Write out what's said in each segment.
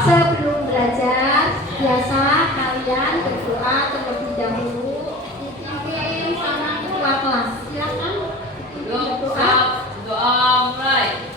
Sebelum belajar, biasa kalian berdoa terlebih dahulu, dipimpin sama ketua kelas. Silakan berdoa. Doa mulai.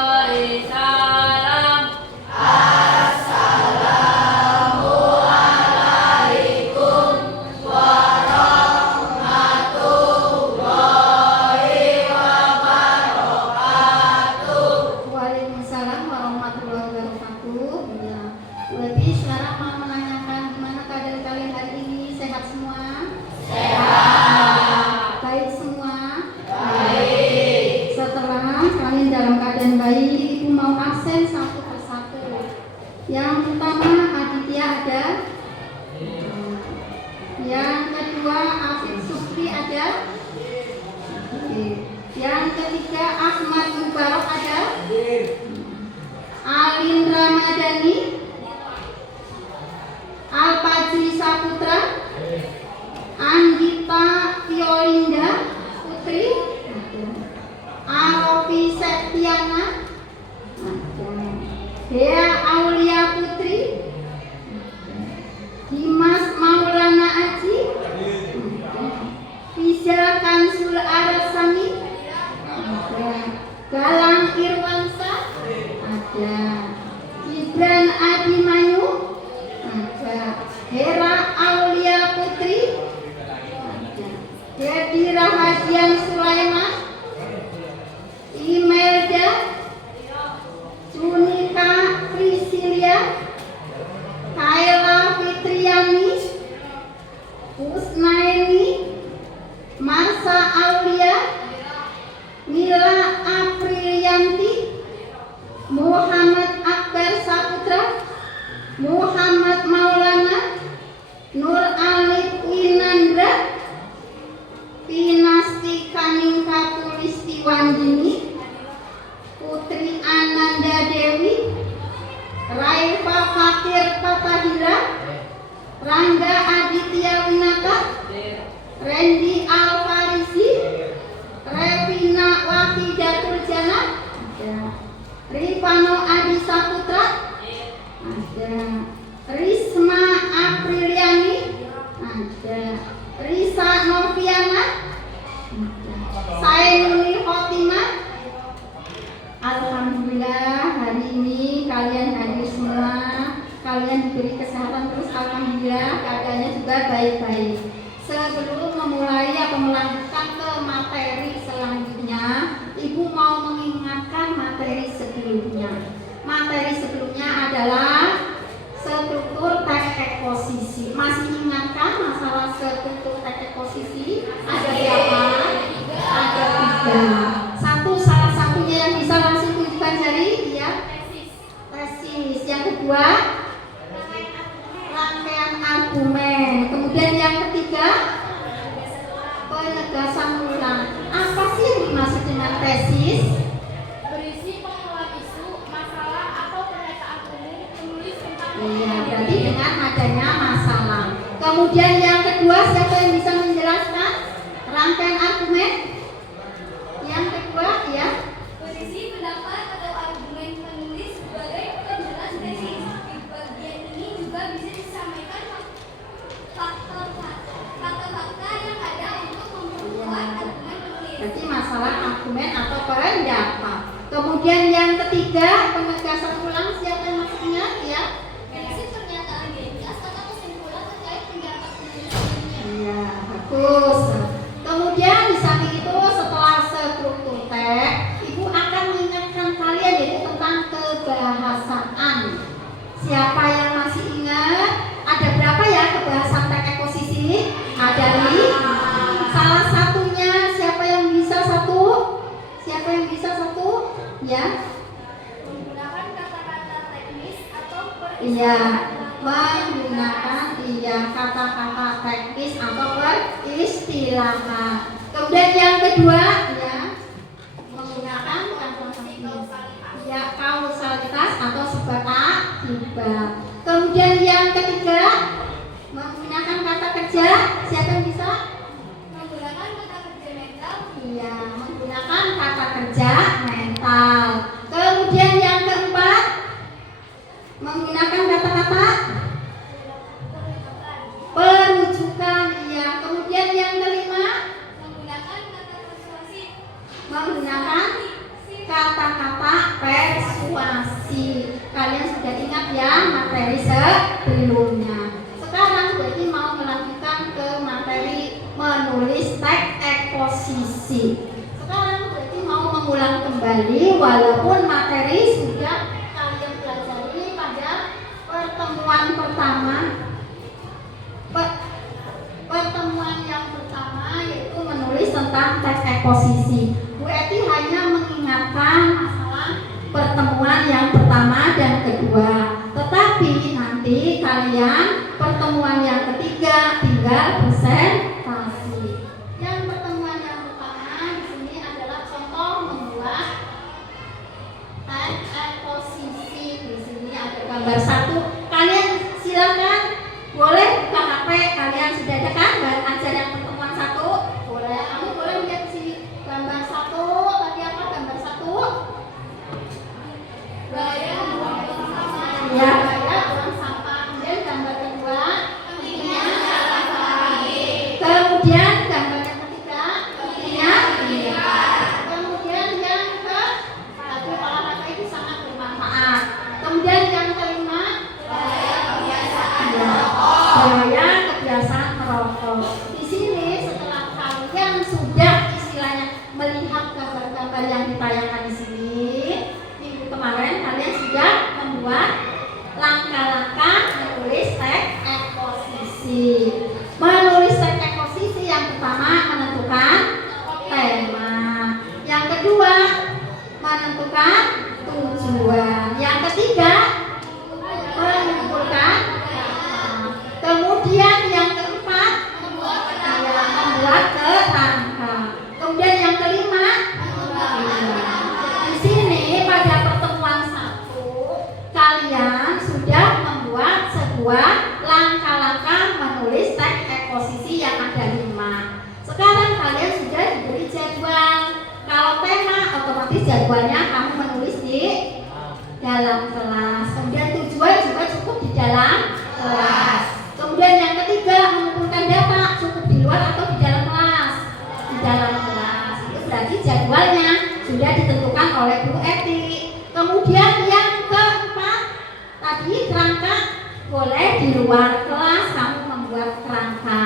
Memberi salam. Waalaikumsalam warahmatullahi wabarakatuh. Ya. Lebih sekarang mau menanyakan gimana keadaan kalian hari ini? Sehat semua? Sehat. Baik semua? Baik. Setelah kalian dalam keadaan baik, Ibu mau absen satu persatu. Yang pertama Aditya ada. Yang kedua Afif Sukri ada. Yang ketiga Ahmad Mubarak ada. Alin Ramadhani, Alpaji Saputra, Anggita Violinda Putri, Arofi Septiana, Dea Aulia Putri, Dimas Maulana Aji, Fiza Kansul Arasani, Galang Irwansa, ada Gibran Abimanyu, ada Hera Aulia Putri, ada Dedi Rahadian Sulaiman, Imelda, Junika Priscilia, Kaila Fitriani, Husnaini, Marsa Aulia, Mila Aprilianti, Muhammad Akbar Saputra, Muhammad Maulana, Nur Alif Winandra, Pinasti Kaningka Tulistiwandini, Putri Ananda Dewi, Raifa Fakir Patahira, Rangga Aditya Winata, Randy Alfarisi, Revina Wahidatul Jana, Rifano Adi Saputra, ada Risma Apriliani, ada Risa Noviana, Sainuli Khotimah. Alhamdulillah hari ini kalian hadir semua, kalian diberi kesehatan terus, alhamdulillah keadaannya juga baik-baik. Sebelum memulai atau melanjutkan ke materi selanjutnya, Ibu mau mengingatkan materi sebelumnya. Materi sebelumnya adalah struktur teks posisi. Masih ingatkan masalah struktur teks posisi? Ada berapa? Ada 3. Salah satunya yang bisa langsung tunjukkan jari, ya. Tesis. Yang kedua, rangkaian argumen. Kemudian yang ketiga, penegasan ulang. Apa sih yang dimaksud dengan tesis? Berisi pengumuman isu, masalah atau pernyataan umum penulis tentang. Iya, berarti dengan adanya masalah. Kemudian yang kedua, siapa yang bisa menjelaskan rangkaian argumen? Yang kedua, ya. Berisi pendapat atau argumen penulis sebagai penjelas tesis. Di bagian ini juga bisa disampaikan fakta-fakta yang ada untuk memperkuat argumen penulis. Berarti masalah argumen atau pendapat. Kemudian yang ketiga, penegasan ulang. Siapa yang masih ingat, ya? Berisi pernyataan bebas atau kesimpulan terkait pendapat penulis sebelumnya. Iya, bagus. Kemudian di samping itu Iya, menggunakan kata-kata teknis atau peristilahan. Kemudian yang kedua ya, menggunakan ya kausalitas atau sebab akibat. Kemudian yang ketiga, menggunakan kata kerja. Siapa yang bisa? Menggunakan kata kerja mental. Iya, menggunakan kata kerja mental. Kemudian yang keempat, menggunakan kata-kata perujukan. Iya. Kemudian yang kelima, Menggunakan kata persuasif. menggunakan kata-kata persuasi. Kalian sudah ingat ya materi sebelumnya. Sekarang jadi mau melanjutkan ke materi menulis teks eksposisi. Sekarang jadi mau mengulang kembali walaupun materi sudah kalian pelajari pada pertemuan pertama. Pertemuan yang pertama yaitu menulis tentang teks eksposisi. Bu Eti hanya mengingatkan masalah pertemuan yang pertama dan kedua. Tetapi nanti kalian pertemuan yang ketiga tinggal presentasi. Yang pertemuan yang pertama di sini adalah contoh membuat teks eksposisi. Di sini ada gambar satu. Kalian silakan boleh buka HP. Kalian sudah ada kan ajar yang pertemuan satu? Boleh. Kamu boleh lihat sini gambar satu. Tadi apa gambar satu? Gaya buang sampah. Ya, gaya buang sampah. Kemudian gambar kedua, pentingnya cara berbagi. Kemudian gambar yang ketiga, pentingnya berikan. Kemudian yang ke satu, olahraga itu sangat bermanfaat. Kemudian yang kelima, gaya kebiasaan merokok. Gaya kebiasaan merokok. Di sini setelah kalian sudah istilahnya melihat gambar-gambar yang ditayangkan di sini, minggu kemarin kalian sudah membuat langkah-langkah menulis teks eksposisi. Menulis teks eksposisi yang pertama menentukan tema. Yang kedua menentukan tujuan. Yang ketiga menyimpulkan data. Kemudian yang keempat membuat kerangka. Kemudian yang kelima di sini pada pertemuan satu kalian sudah membuat sebuah langkah-langkah menulis teks eksposisi yang ada 5. Sekarang kalian sudah diberi jadwal. Kalau tema otomatis jadwalnya kamu menulis di dalam kelas. Kemudian tujuan juga cukup di dalam kelas. Kemudian yang ketiga mengumpulkan data cukup di luar atau di dalam kelas? Di dalam kelas. Itu berarti jadwalnya sudah ditentukan oleh Bu Eti. Kemudian yang keempat tadi kerangka boleh di luar kelas kamu membuat kerangka.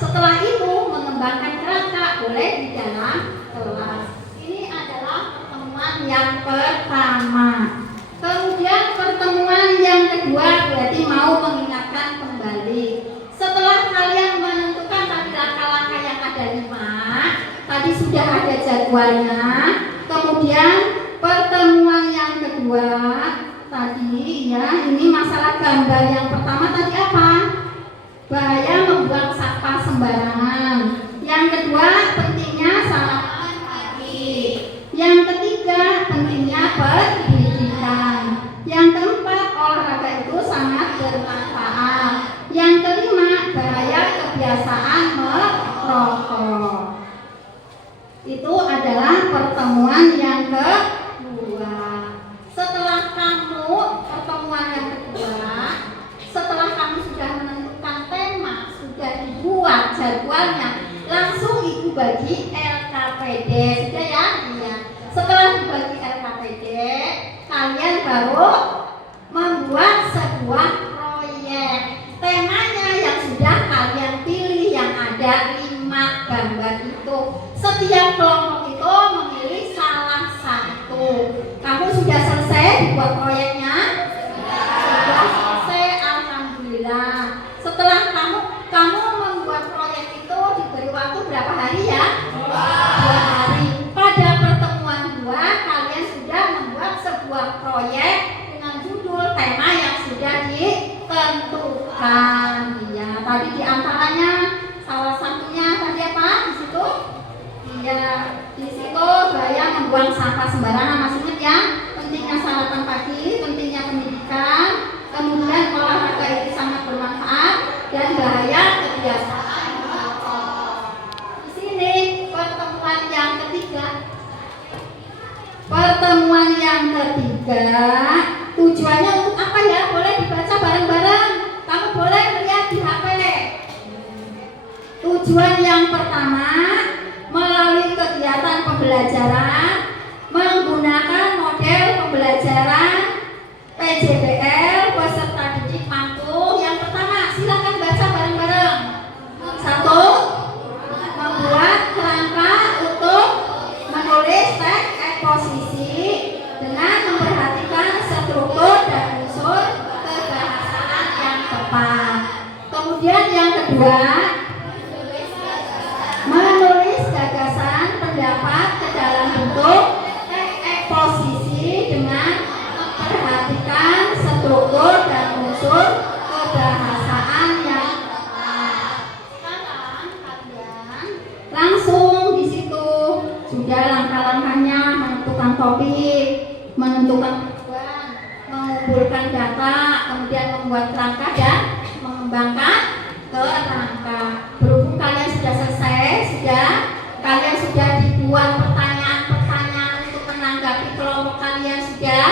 Setelah itu mengembangkan kerangka boleh di dalam kelas. Ini adalah pertemuan yang pertama. Kemudian pertemuan yang kedua berarti mau mengingatkan kembali. Setelah kalian menentukan tadi langkah-langkah yang ada 5, tadi sudah ada jadwalnya. Kemudian pertemuan yang kedua tadi ya, ini masalah gambar yang pertama tadi apa? Bahaya membuang sampah sembarangan. Yang kedua pentingnya sarapan pagi. Yang ketiga pentingnya pendidikan. Yang keempat olahraga itu sangat bermanfaat. Yang kelima bahaya kebiasaan merokok. Itu adalah pertemuan yang kedua. Setelah kamu pertemuan yang kedua, setelah kamu sudah menentukan tema, sudah dibuat jadwalnya, langsung ibu bagi LKPD. Sudah ya? Iya. Setelah dibagi LKPD, kalian baru membuat sebuah proyek. Temanya yang sudah kalian pilih yang ada 5 gambar itu. Setiap kelompok itu memilih salah satu. Kamu sudah selesai dibuat proyeknya? Sudah selesai, alhamdulillah. Setelah kamu membuat proyek itu diberi waktu berapa hari ya? 2 hari. Pada pertemuan 2 kalian sudah membuat sebuah proyek dengan judul tema yang sudah di Yang ketiga, tujuannya untuk apa ya? Boleh dibaca bareng-bareng. Kamu boleh lihat di HP. Tujuan yang pertama, melalui kegiatan pembelajaran menggunakan model pembelajaran PJBL peserta didik mampu. Yang pertama, silakan baca bareng-bareng. Satu, membuat kerangka untuk menulis teks eksposisi dengan memperhatikan struktur dan unsur kebahasaan yang tepat. Kemudian yang kedua, menulis gagasan pendapat ke dalam bentuk teks eksposisi dengan memperhatikan struktur dan unsur kebahasaan yang tepat. Sekarang kalian langsung di situ sudah langkah-langkahnya: menentukan topik, menentukan tujuan, mengumpulkan data, kemudian membuat kerangka dan mengembangkan kerangka. Berhubung kalian sudah selesai, kalian sudah dibuat pertanyaan-pertanyaan untuk menanggapi kelompok kalian sudah.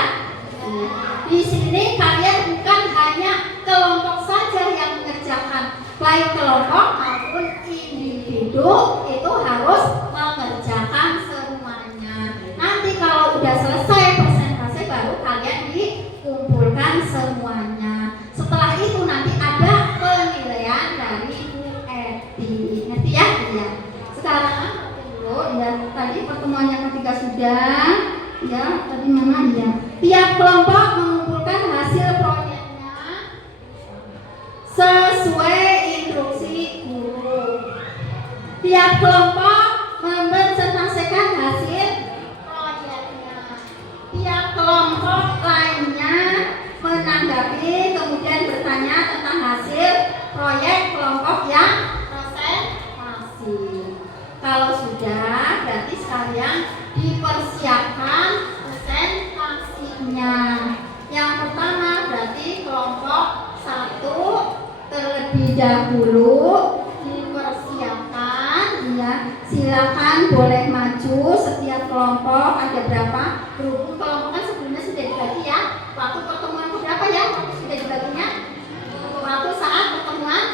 Di sini kalian bukan hanya kelompok saja yang mengerjakan, baik kelompok maupun individu itu harus mengerjakan semuanya. Nanti kalau udah selesai presentasi baru kalian dikumpulkan semuanya. Setelah itu nanti ada penilaian dari Bu Eti. Ngerti ya? Iya. Sekarang dulu ya, tadi pertemuan yang ketiga sudah. Ya, tadi mana ya? Tiap kelompok mengumpulkan hasil proyeknya sesuai instruksi guru. Tiap kelompok mempresentasikan hasil proyeknya. Tiap kelompok lainnya menanggapi kemudian bertanya tentang hasil proyek kelompok yang presentasi. Kalau sudah, berarti sekalian dipersiapkan presentasinya. Yang pertama berarti kelompok 1 terlebih dahulu dipersiapkan ya. Silakan boleh maju, setiap kelompok ada berapa? Berhubung kelompok kan sebelumnya sudah dibagi ya. Waktu pertemuan berapa ya? Waktu sudah dibaginya? Waktu saat pertemuan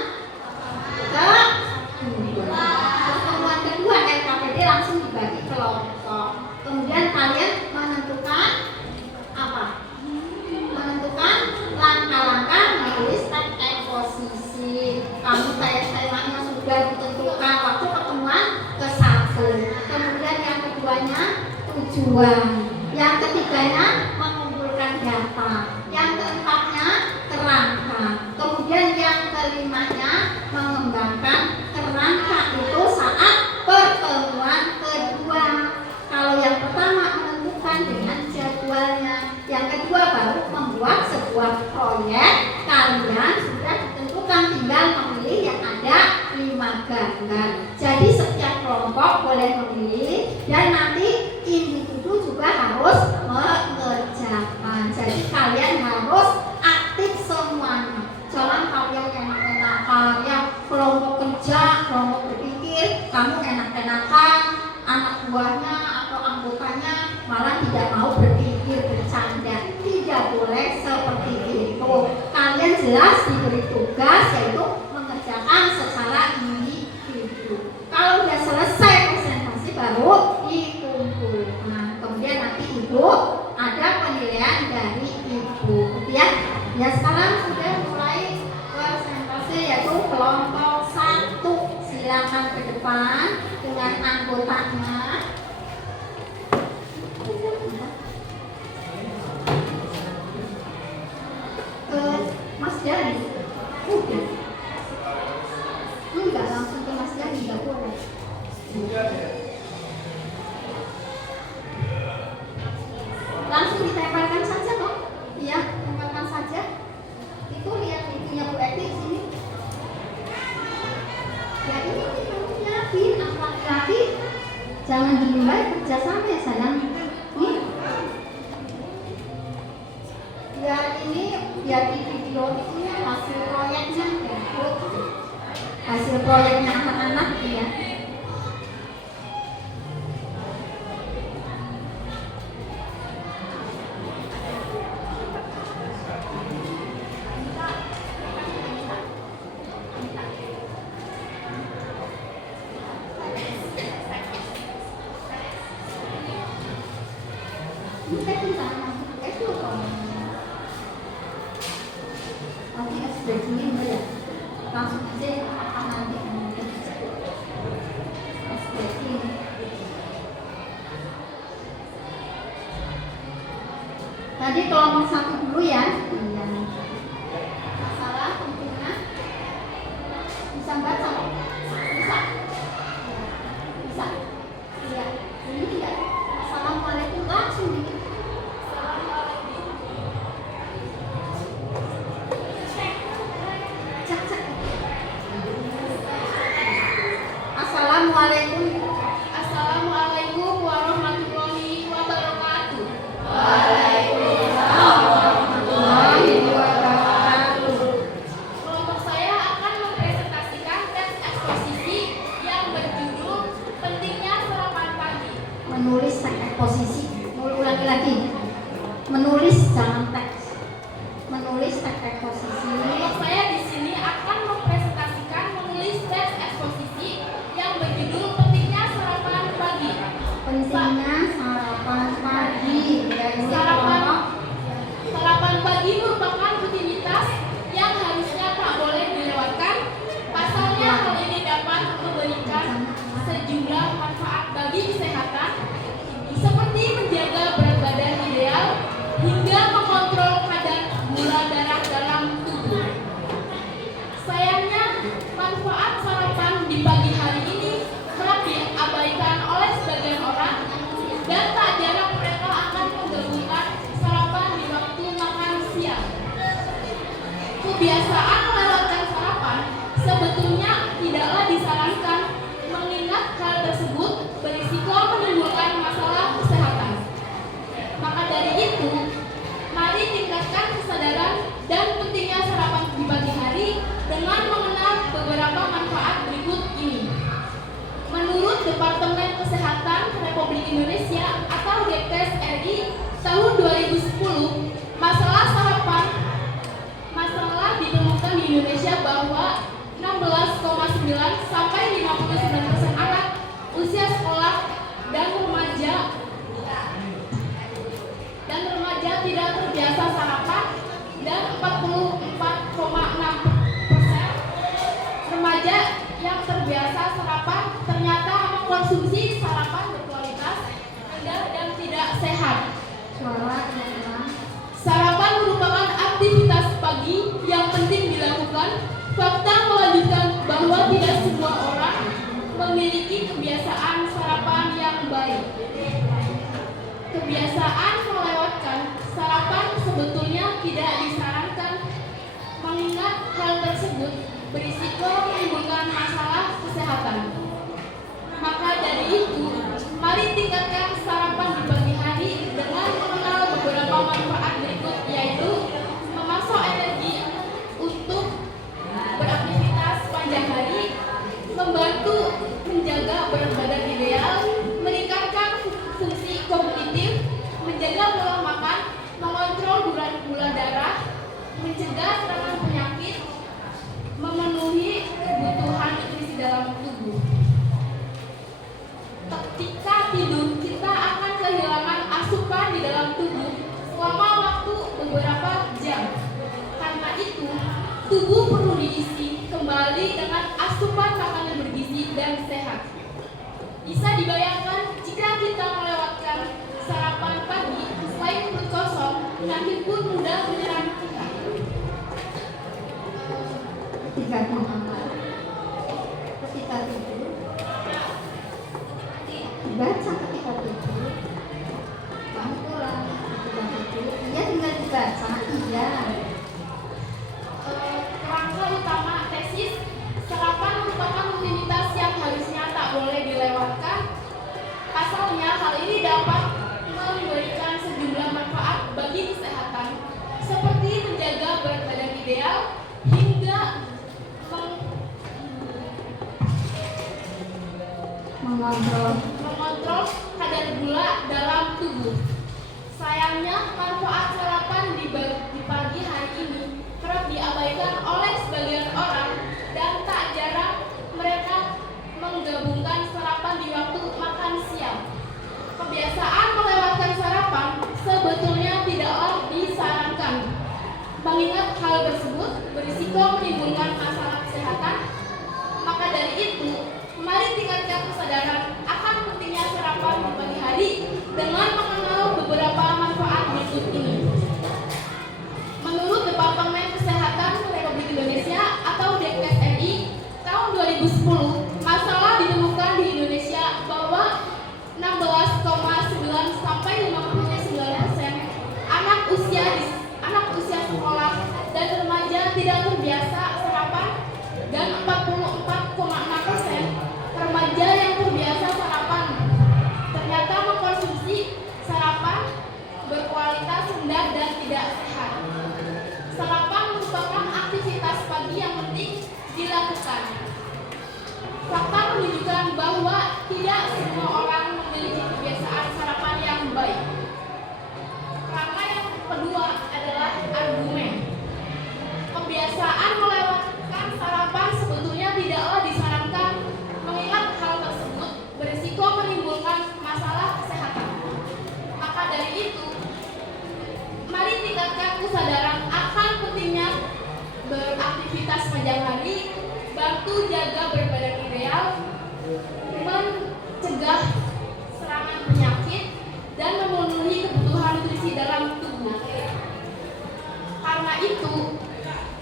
kedua LKPD langsung dibagi kelompok. Kemudian kalian menentukan apa? Menentukan langkah-langkah menulis teks eksposisi. Kamu temanya sudah ditentukan waktu pertemuan ke-1. Kemudian yang keduanya tujuan. Yang ketiganya mengumpulkan data. Yang keempatnya kerangka. Kemudian yang kelimanya mengembangkan kerangka itu saat pertemuan kedua. Kalau yang pertama menentukan dengan jadwalnya, yang kedua baru membuat sebuah proyek. Kalian sudah ditentukan, tinggal memilih yang ada 5 gambar. Jadi setiap kelompok boleh memilih dan nanti individu juga harus mengerjakan. Jadi kalian harus aktif semuanya. Jangan kalian enak-enakan ya, kelompok kerja, kelompok berpikir, kamu enak-enakan, anak buahnya atau anggotanya malah tidak mau berpikir, bercanda. Tidak boleh seperti itu. Kalian jelas diberi tugas yaitu mengerjakan secara individu. Kalau sudah selesai presentasi baru dikumpulkan. Kemudian nanti ibu ada penilaian dari ibu. Ya, ya sekarang sudah mulai presentasi yaitu kelompok 1. Silakan ke depan dengan anggotanya. Mas Jani. Enggak langsung ke Mas Jani, enggak boleh. Langsung ditempelkan saja kok. Iya, tempelkan saja. Itu lihat bukunya Bu Eti di sini. Ya ini kamu nyiapin laki-laki. Jangan dimulai kerjasama ya sayang. Nih. Biar ini biar di video ini hasil proyeknya ya. Hasil proyeknya anak-anak ya. Tadi kelompok satu dulu ya. Iya. Masalah tentunya bisa baca, bisa, bisa. Iya. Ini tidak. Assalamualaikum langsung dikit. Cek, cek. Assalamualaikum. Assalamualaikum warahmatullahi wabarakatuh. Waalaikumsalam warahmatullahi wabarakatuh. Kelompok saya akan mempresentasikan teks eksposisi yang berjudul Pentingnya Sarapan Pagi. Menulis teks eksposisi. Ulangi lagi. Menulis jangan teks. Menulis teks eksposisi. Kelompok saya di sini akan mempresentasikan menulis teks eksposisi yang berjudul Pentingnya Sarapan Pagi. Pentingnya sarapan pagi. Ya, ini Sarapan kelompok. Sarapan pagi merupakan rutinitas yang harusnya tak boleh dilewatkan. Pasalnya hal ini dapat memberikan sejumlah manfaat bagi kesehatan, seperti menjaga berat badan ideal hingga mengontrol kadar gula darah dalam tubuh. Sayangnya, manfaat sarapan di pagi hari ini kerap diabaikan oleh sebagian orang, dan tak jarang mereka akan menggabungkan sarapan di waktu makan siang. Kebiasaan melewatkan sarapan sebetulnya tidaklah disarankan, mengingat hal tersebut berisiko menimbulkan masalah kesehatan. Maka dari itu, mari tingkatkan kesadaran dan pentingnya sarapan di pagi hari dengan mengenal beberapa manfaat berikut ini. Menurut Departemen Kesehatan Republik Indonesia atau Depkes RI tahun 2010, masalah ditemukan di Indonesia bahwa 16,9 sampai 59% anak usia sekolah dan remaja tidak terbiasa sarapan, dan 44,6% remaja yang terbiasa sarapan ternyata mengkonsumsi sarapan berkualitas rendah dan tidak sehat. Suara yang Sarapan merupakan aktivitas pagi yang penting dilakukan. Fakta melanjutkan bahwa tidak semua orang memiliki kebiasaan sarapan yang baik. Kebiasaan melewatkan sarapan sebetulnya tidak disarankan, mengingat hal tersebut berisiko menimbulkan masalah kesehatan. Maka dari itu, mari tingkatkan sarapan di pagi hari dengan mengenal beberapa manfaat berikut, yaitu memasok energi untuk beraktivitas sepanjang hari, membantu menjaga berat badan ideal, meningkatkan fungsi kognitif, menjaga pola makan, mengontrol gula darah, mencegah serangan penyakit, memenuhi kebutuhan nutrisi dalam tubuh. Ketika tidur, kita akan kehilangan asupan di dalam tubuh selama waktu beberapa jam. Karena itu, tubuh perlu diisi kembali dengan asupan makanan bergizi dan sehat. Bisa dibayangkan jika kita melewatkan sarapan pagi, selain perut kosong, penyakit pun mudah menyerang kita. ketika tidur dibaca ketika tidur pulang ketika tidur iya tinggal dibaca iya. Kerangka utama tesis, sarapan merupakan rutinitas yang harusnya tak boleh dilewatkan. Pasalnya hal ini dapat memberikan sejumlah manfaat bagi kesehatan, seperti menjaga berat badan ideal hingga mengontrol kadar gula dalam tubuh. Sayangnya, manfaat sarapan di pagi hari ini kerap diabaikan oleh sebagian orang, dan tak jarang mereka menggabungkan sarapan di waktu makan siang. Kebiasaan melewatkan sarapan sebetulnya tidaklah disarankan, mengingat hal tersebut berisiko menimbulkan masalah kesehatan. Maka dari itu, mari tingkatkan kesadaran akan pentingnya sarapan di pagi hari dengan mengenal beberapa manfaat berikut ini. rendah dan tidak sehat. Sarapan merupakan aktivitas pagi yang penting dilakukan. Fakta menunjukkan bahwa tidak semua orang memiliki kebiasaan sarapan yang baik. Karena yang kedua adalah argumen. Kebiasaan melewatkan sarapan sebetulnya tidaklah disarankan mengingat hal tersebut berisiko menimbulkan masalah kesehatan. Maka dari itu, mari tingkatkan kesadaran akan pentingnya beraktivitas sepanjang hari, bantu jaga berat badan ideal, mencegah serangan penyakit, dan memenuhi kebutuhan nutrisi dalam tubuh. Karena itu,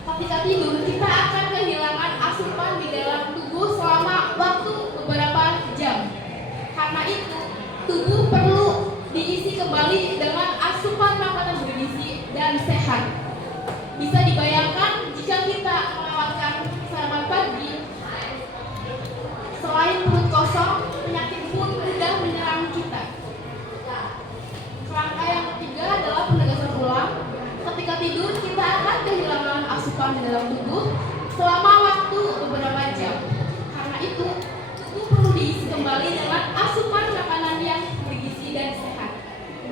ketika tidur kita akan kehilangan asupan di dalam tubuh selama waktu beberapa jam. Karena itu, tubuh perlu diisi kembali dengan asupan makanan bergizi dan sehat. Bisa dibayangkan jika kita melewatkan sarapan pagi, selain perut kosong, penyakit pun mudah menyerang kita. Kerangka yang ketiga adalah penegasan ulang. Ketika tidur, kita akan kehilangan asupan di dalam tubuh selama waktu beberapa jam. Karena itu, tubuh perlu diisi kembali dengan asupan makanan yang bergizi dan sehat.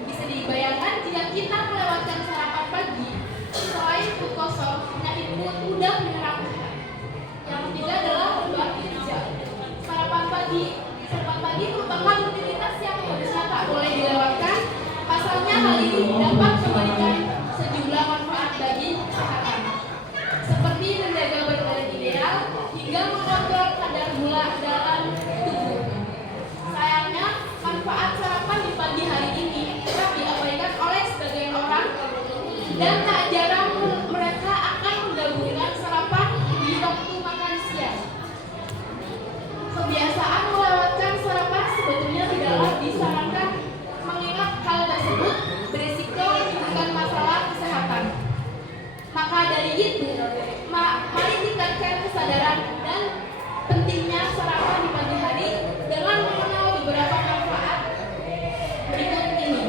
Bisa dibayangkan jika kita melewatkan sarapan pagi, selain perut kosong, penyakit pun mudah menyerang kita. Yang ketiga adalah perubahan kerja. Sarapan pagi merupakan rutinitas yang harusnya tak boleh dilewatkan. Pasalnya hal ini dapat memberikan sejumlah manfaat bagi kesehatan, seperti menjaga berat badan ideal hingga mengontrol kadar gula dalam tubuh. Sayangnya, manfaat sarapan di pagi hari ini kerap diabaikan oleh sebagian orang, dan tak jarang mereka akan menggabungkan sarapan di waktu makan siang. Kebiasaan melewatkan sarapan sebetulnya tidaklah disarankan mengingat hal tersebut berisiko menimbulkan masalah kesehatan. Maka dari itu, mari tingkatkan kesadaran dan pentingnya sarapan di pagi hari dengan mengenal beberapa manfaat berikut ini.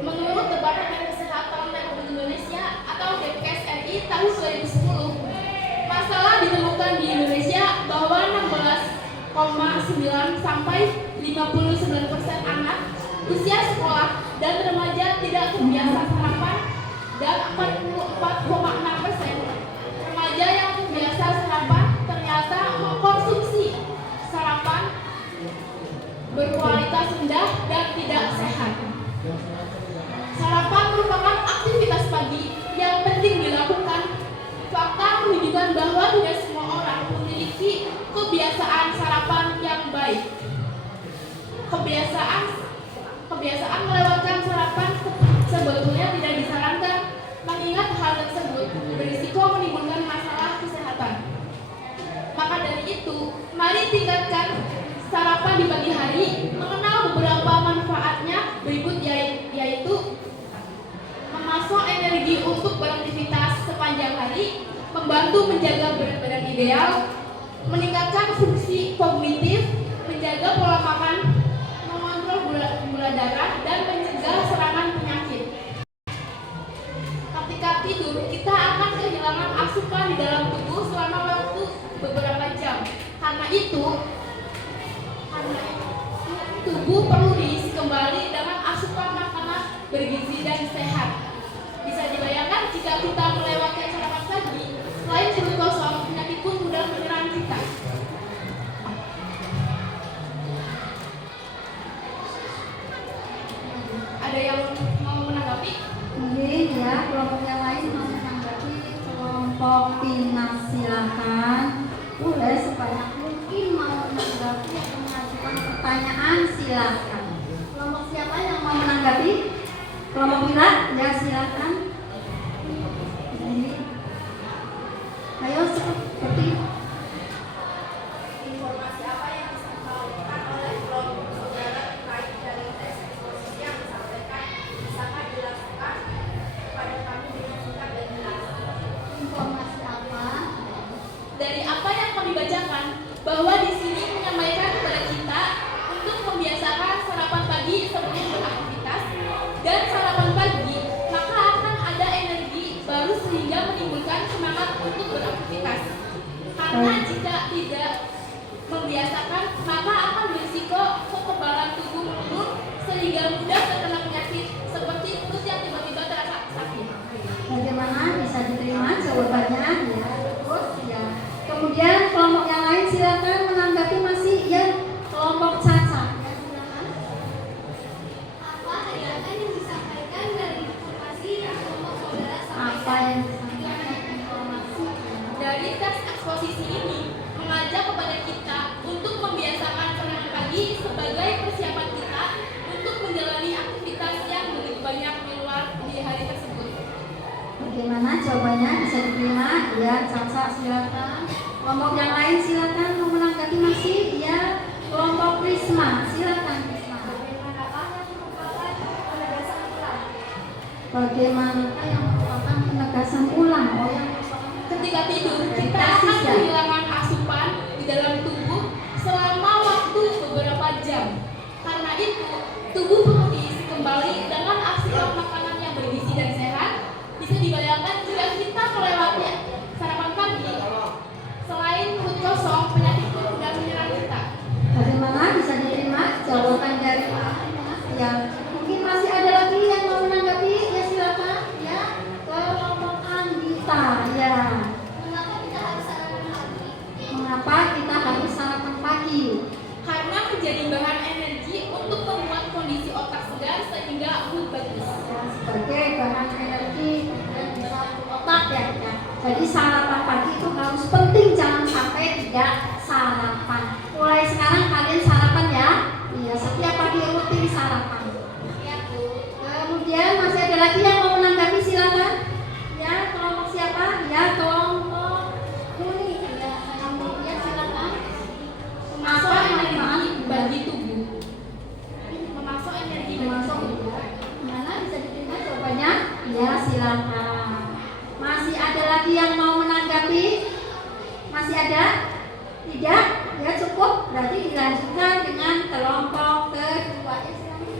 Menurut Departemen Kesehatan Republik Indonesia atau Depkes RI tahun 2010, masalah ditemukan di Indonesia bahwa 16,9 sampai 59% anak usia sekolah dan remaja tidak terbiasa sarapan, dan 44,6% remaja yang terbiasa sarapan ternyata mengkonsumsi sarapan berkualitas rendah dan tidak sehat. Sarapan merupakan aktivitas pagi yang penting dilakukan. Fakta menunjukkan bahwa tidak semua orang memiliki kebiasaan sarapan yang baik. Kebiasaan melewatkan sarapan sebetulnya tidak disarankan mengingat hal tersebut berisiko menimbulkan masalah kesehatan. Maka dari itu, mari tingkatkan sarapan di pagi hari, mengenal beberapa manfaatnya berikut, yaitu memasok energi untuk beraktivitas sepanjang hari, membantu menjaga berat badan ideal, meningkatkan fungsi kognitif, menjaga pola makan, mengontrol gula darah, dan mencegah serangan penyakit. Ketika tidur, kita akan kehilangan asupan di dalam tubuh selama waktu beberapa jam. Karena itu, tubuh perlu diisi kembali dengan asupan makanan bergizi dan sehat. Bisa dibayangkan jika kita melewatkan sarapan pagi, selain perut kosong, penyakit pun mudah menyerang kita. Ada yang mau menanggapi? Mungkin ya, kelompok yang lain mau menanggapi. Kelompok Pinas silakan. Boleh sebanyak mungkin mau menanggapi atau mengajukan pertanyaan silakan. Kelompok siapa yang mau menanggapi? Kelompok Pinas ya silakan. Ayo seperti informasi apa yang disampaikan oleh kelompok saudara terkait dari tes psikologi yang disampaikan bisakah dilakukan kepada kami dengan singkat dan jelas? informasi apa? Dari apa yang kami bacakan, bahwa di sini menyampaikan kepada kita untuk membiasakan sarapan pagi sebelum beraktivitas dan sarapan pagi, maka membiasakan, maka akan berisiko kekebalan tubuh menurun sehingga mudah terkena penyakit seperti perut yang tiba-tiba terasa sakit. Bagaimana bisa diterima jawabannya? Ya, terus ya. Kemudian kelompok yang lain silakan menanggapi masih yang kelompok Caca. Ya, silakan. Apa tindakan yang disampaikan dari informasi yang kelompok saudara Apa sampaikan? yang disampaikan informasi? Dari teks eksposisi ini mengajak kepada kita untuk membiasakan serangan pagi sebagai persiapan kita untuk menjalani aktivitas yang begitu banyak di luar di hari tersebut. Bagaimana jawabannya bisa diterima? Ya, Caca silakan. Kelompok yang lain silakan mau menanggapi masih? Ya, kelompok Prisma silakan Prisma. Bagaimanakah yang merupakan penegasan ulang? Bagaimana yang merupakan penegasan ulang? Oh, yang merupakan Ketika tidur, kita akan kehilangan asupan di dalam tubuh selama waktu beberapa jam. Karena itu, tubuh perlu diisi kembali dengan asupan makanan yang bergizi dan sehat. Bisa dibayangkan jika kita melewati sarapan pagi, selain perut kosong, penyakit pun mudah menyerang kita. Bagaimana bisa diterima jawaban dari ya? Mungkin masih ada lagi yang mau menanggapi? Ya silakan. Ya, kelompok Andita. Ya. Mengapa kita harus sarapan pagi? Mengapa kita harus sarapan pagi? Karena menjadi bahan energi untuk membuat kondisi otak segar sehingga mood bagus. Ya, sebagai bahan energi dan bisa untuk otak ya. Jadi sarapan pagi itu harus penting, jangan sampai tidak sarapan. Mulai sekarang kalian sarapan ya. Iya, setiap pagi rutin sarapan. Ya, Bu. Kemudian masih ada lagi yang mau menanggapi silakan. Ya, kelompok siapa? Ya, kelompok Muni. Ya, saya mau ya silakan. Memasuk Apa energi manfaat bagi tubuh. Memasuk energi bagi Masuk tubuh. mana bisa diterima jawabannya? Ya, silakan. Masih ada lagi yang mau menanggapi? Masih ada? Tidak? Ya cukup. Berarti dilanjutkan dengan kelompok kedua. Ya, silakan.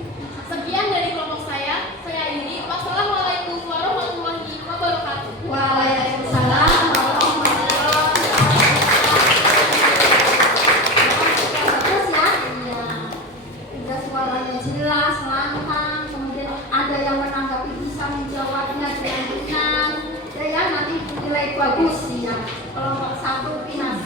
Sekian dari kelompok saya akhiri. Wassalamualaikum warahmatullahi wabarakatuh. Waalaikumsalam warahmatullahi wabarakatuh. Bagus ya? Iya. Udah suaranya jelas, lantang. Kemudian ada yang menanggapi bisa menjawabnya dengan benar. Ya, nanti nilai bagus ya. Kelompok satu Pinas.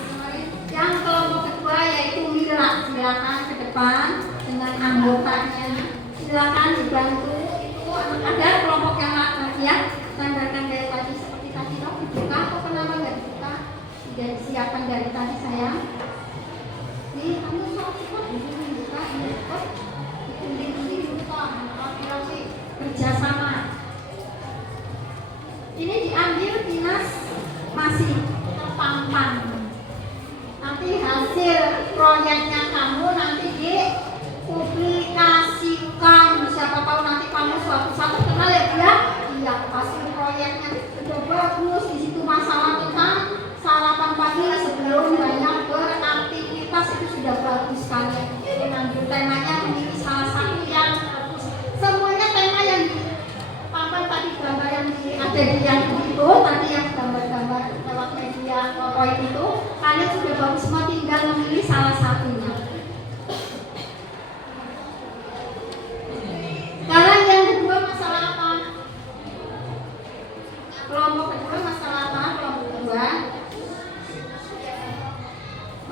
Yang kelompok kedua yaitu Mila. Silakan ke depan dengan anggotanya. Silakan dibantu. Itu ada kelompok yang lagi ya. Tanda-tanda tadi seperti tadi dong dibuka atau kenapa nggak dibuka? Tidak disiapkan dari tadi sayang. Nih, kamu cepat ini dibuka ini kok. Dikundi-kundi dibuka. Laki-laki kerjasama. Ini diambil dinas masih terpampang. Nanti hasil proyeknya kamu nanti dipublikasikan. Siapa tahu nanti kamu suatu saat terkenal ya Bu ya. Iya, hasil proyeknya udah bagus. Di situ masalah tentang sarapan pagi sebelum banyak beraktivitas itu sudah bagus sekali. Mengambil temanya memilih salah satu yang bagus. Semuanya tema yang papan tadi gambar yang ada di yang itu tadi yang gambar-gambar lewat media PowerPoint itu kalian sudah bagus semua, tinggal memilih salah satunya. Sekarang yang kedua masalah apa? Kelompok kedua masalah apa? Kelompok kedua.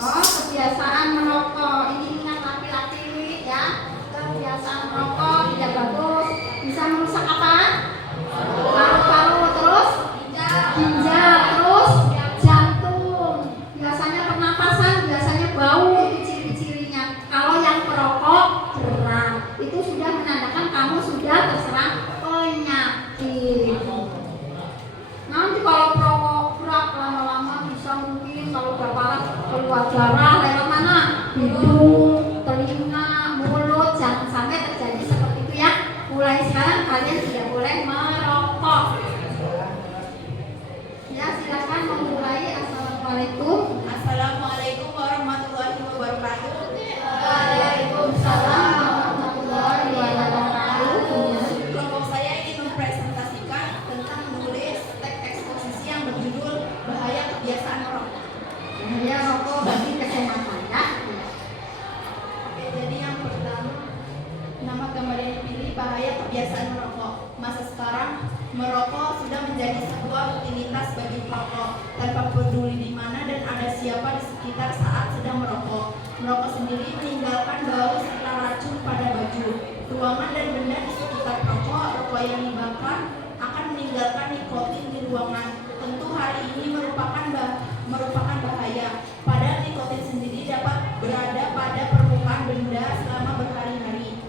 Oh, kebiasaan merokok. Ini ingat laki-laki ya. Kebiasaan merokok tidak bagus. Bisa merusak apa? Paru-paru, terus ginjal, terus jantung. Biasanya pernapasan, biasanya bau, itu ciri-cirinya. Kalau yang perokok geram, itu sudah menandakan kamu sudah terserang penyakit. Nanti kalau perokok berat lama-lama bisa mungkin kalau udah parah keluar darah lewat mana? Hidung, telinga, mulut. Jangan sampai terjadi seperti itu ya. Mulai sekarang kalian tidak boleh merokok. Ya, silakan memulai. Assalamualaikum. Assalamualaikum warahmatullahi wabarakatuh. Waalaikumsalam warahmatullahi wabarakatuh. Kelompok saya ingin mempresentasikan tentang menulis teks eksposisi yang berjudul Bahaya Kebiasaan Merokok. Ya, rokok bagi kesehatan ya. sendiri meninggalkan bau serta racun pada baju, ruangan dan benda di sekitar rokok yang dibakar akan meninggalkan nikotin di ruangan. Tentu hal ini merupakan bahaya. Padahal nikotin sendiri dapat berada pada permukaan benda selama berhari-hari.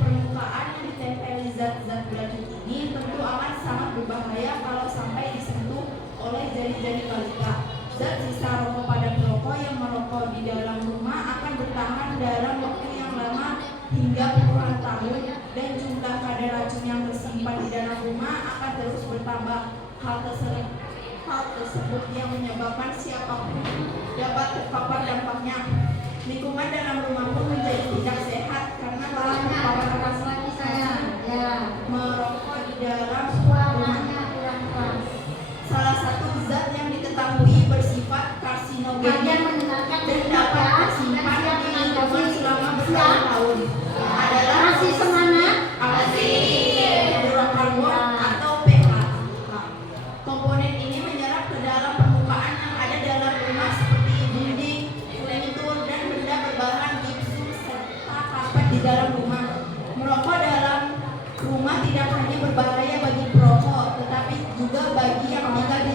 Permukaan yang ditempeli zat-zat beracun ini tentu akan sangat berbahaya kalau sampai disentuh oleh jari-jari balita. Zat sisa rokok pada perokok yang merokok di dalam rumah akan bertahan dalam waktu yang lama hingga puluhan tahun, dan jumlah kadar racun yang tersimpan di dalam rumah akan terus bertambah. Hal tersebut yang menyebabkan siapapun dapat terpapar dampaknya. Lingkungan dalam rumah pun menjadi tidak sehat karena telah terpapar keras lagi saya. Ya. merokok di dalam rumah. Suaranya kurang keras. Salah satu zat yang diketahui bersifat karsinogenik Kalian mendengarkan dan dapat tersimpan di lingkungan selama bertahun-tahun adalah Masih semangat? hidrokarbon atau PH. Komponen ini menyerap ke dalam permukaan yang ada dalam rumah seperti dinding, furnitur, dan benda berbahan gipsum serta karpet di dalam rumah. Merokok dalam rumah tidak hanya berbahaya bagi perokok, tetapi juga bagi yang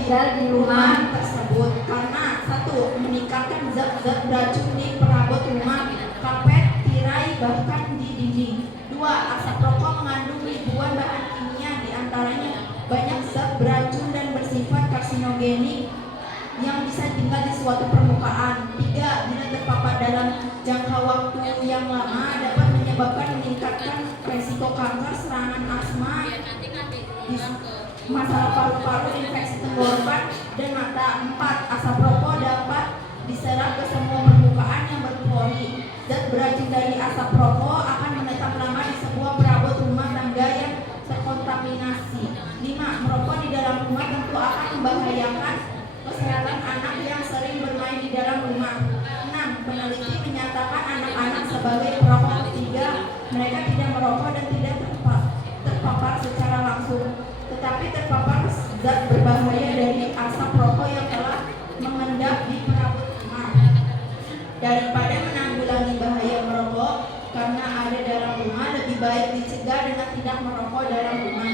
tinggal di rumah tersebut, karena satu, meningkatkan zat-zat beracun di perabot rumah, karpet, tirai, bahkan di dinding. Dua, asap rokok mengandung ribuan bahan kimia, diantaranya banyak zat beracun dan bersifat karsinogenik yang bisa tinggal di suatu permukaan. Tiga, bila terpapar dalam jangka waktu yang lama dapat menyebabkan meningkatkan resiko kanker, serangan asma, masalah paru-paru, infeksi tenggorokan, dan mata. Empat, asap rokok dapat diserap ke semua permukaan yang berpori. Zat beracun dari asap rokok akan menetap lama di sebuah perabot rumah tangga yang terkontaminasi. Lima, merokok di dalam rumah tentu akan membahayakan kesehatan anak yang sering bermain di dalam rumah. Enam, peneliti menyatakan anak-anak sebagai perokok. Tiga, mereka tidak merokok dan tidak terpapar secara langsung, tetapi terpapar zat berbahaya dari asap rokok yang telah mengendap di perabot rumah. Daripada menanggulangi bahaya merokok karena ada dalam rumah, lebih baik dicegah dengan tidak merokok dalam rumah.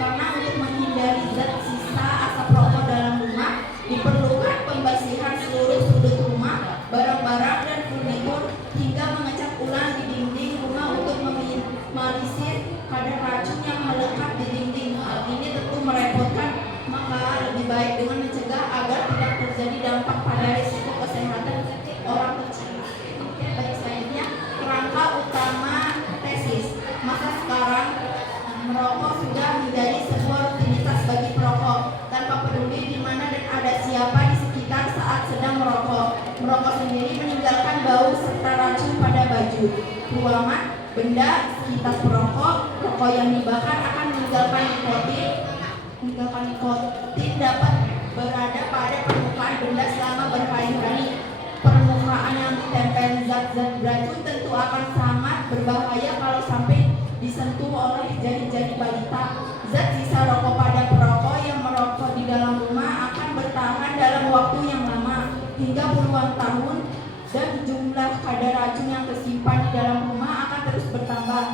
Karena untuk menghindari zat sisa asap rokok dalam rumah, diperlukan pembersihan seluruh sudut rumah, barang-barang dan furnitur, hingga mengecat ulang di dinding rumah untuk meminimalisir kadar racun yang melekat di dinding. Hal ini tentu merepotkan, maka lebih baik dengan mencegah agar tidak terjadi dampak pada risiko kesehatan orang kecil. Oke, baik, selanjutnya kerangka utama tesis. Masa sekarang merokok sudah menjadi sebuah rutinitas bagi perokok, tanpa peduli di mana dan ada siapa di sekitar saat sedang merokok. Merokok sendiri meninggalkan bau serta racun pada baju, ruangan, benda sekitar perokok. Rokok yang dibakar akan meninggalkan nikotin dapat berada pada permukaan benda selama berhari-hari. Permukaan yang ditempel zat-zat beracun tentu akan sangat berbahaya kalau sampai disentuh oleh jari-jari balita. Zat sisa rokok pada perokok yang merokok di dalam rumah akan bertahan dalam waktu yang lama hingga puluhan tahun, dan jumlah kadar racun yang tersimpan di dalam rumah akan terus bertambah.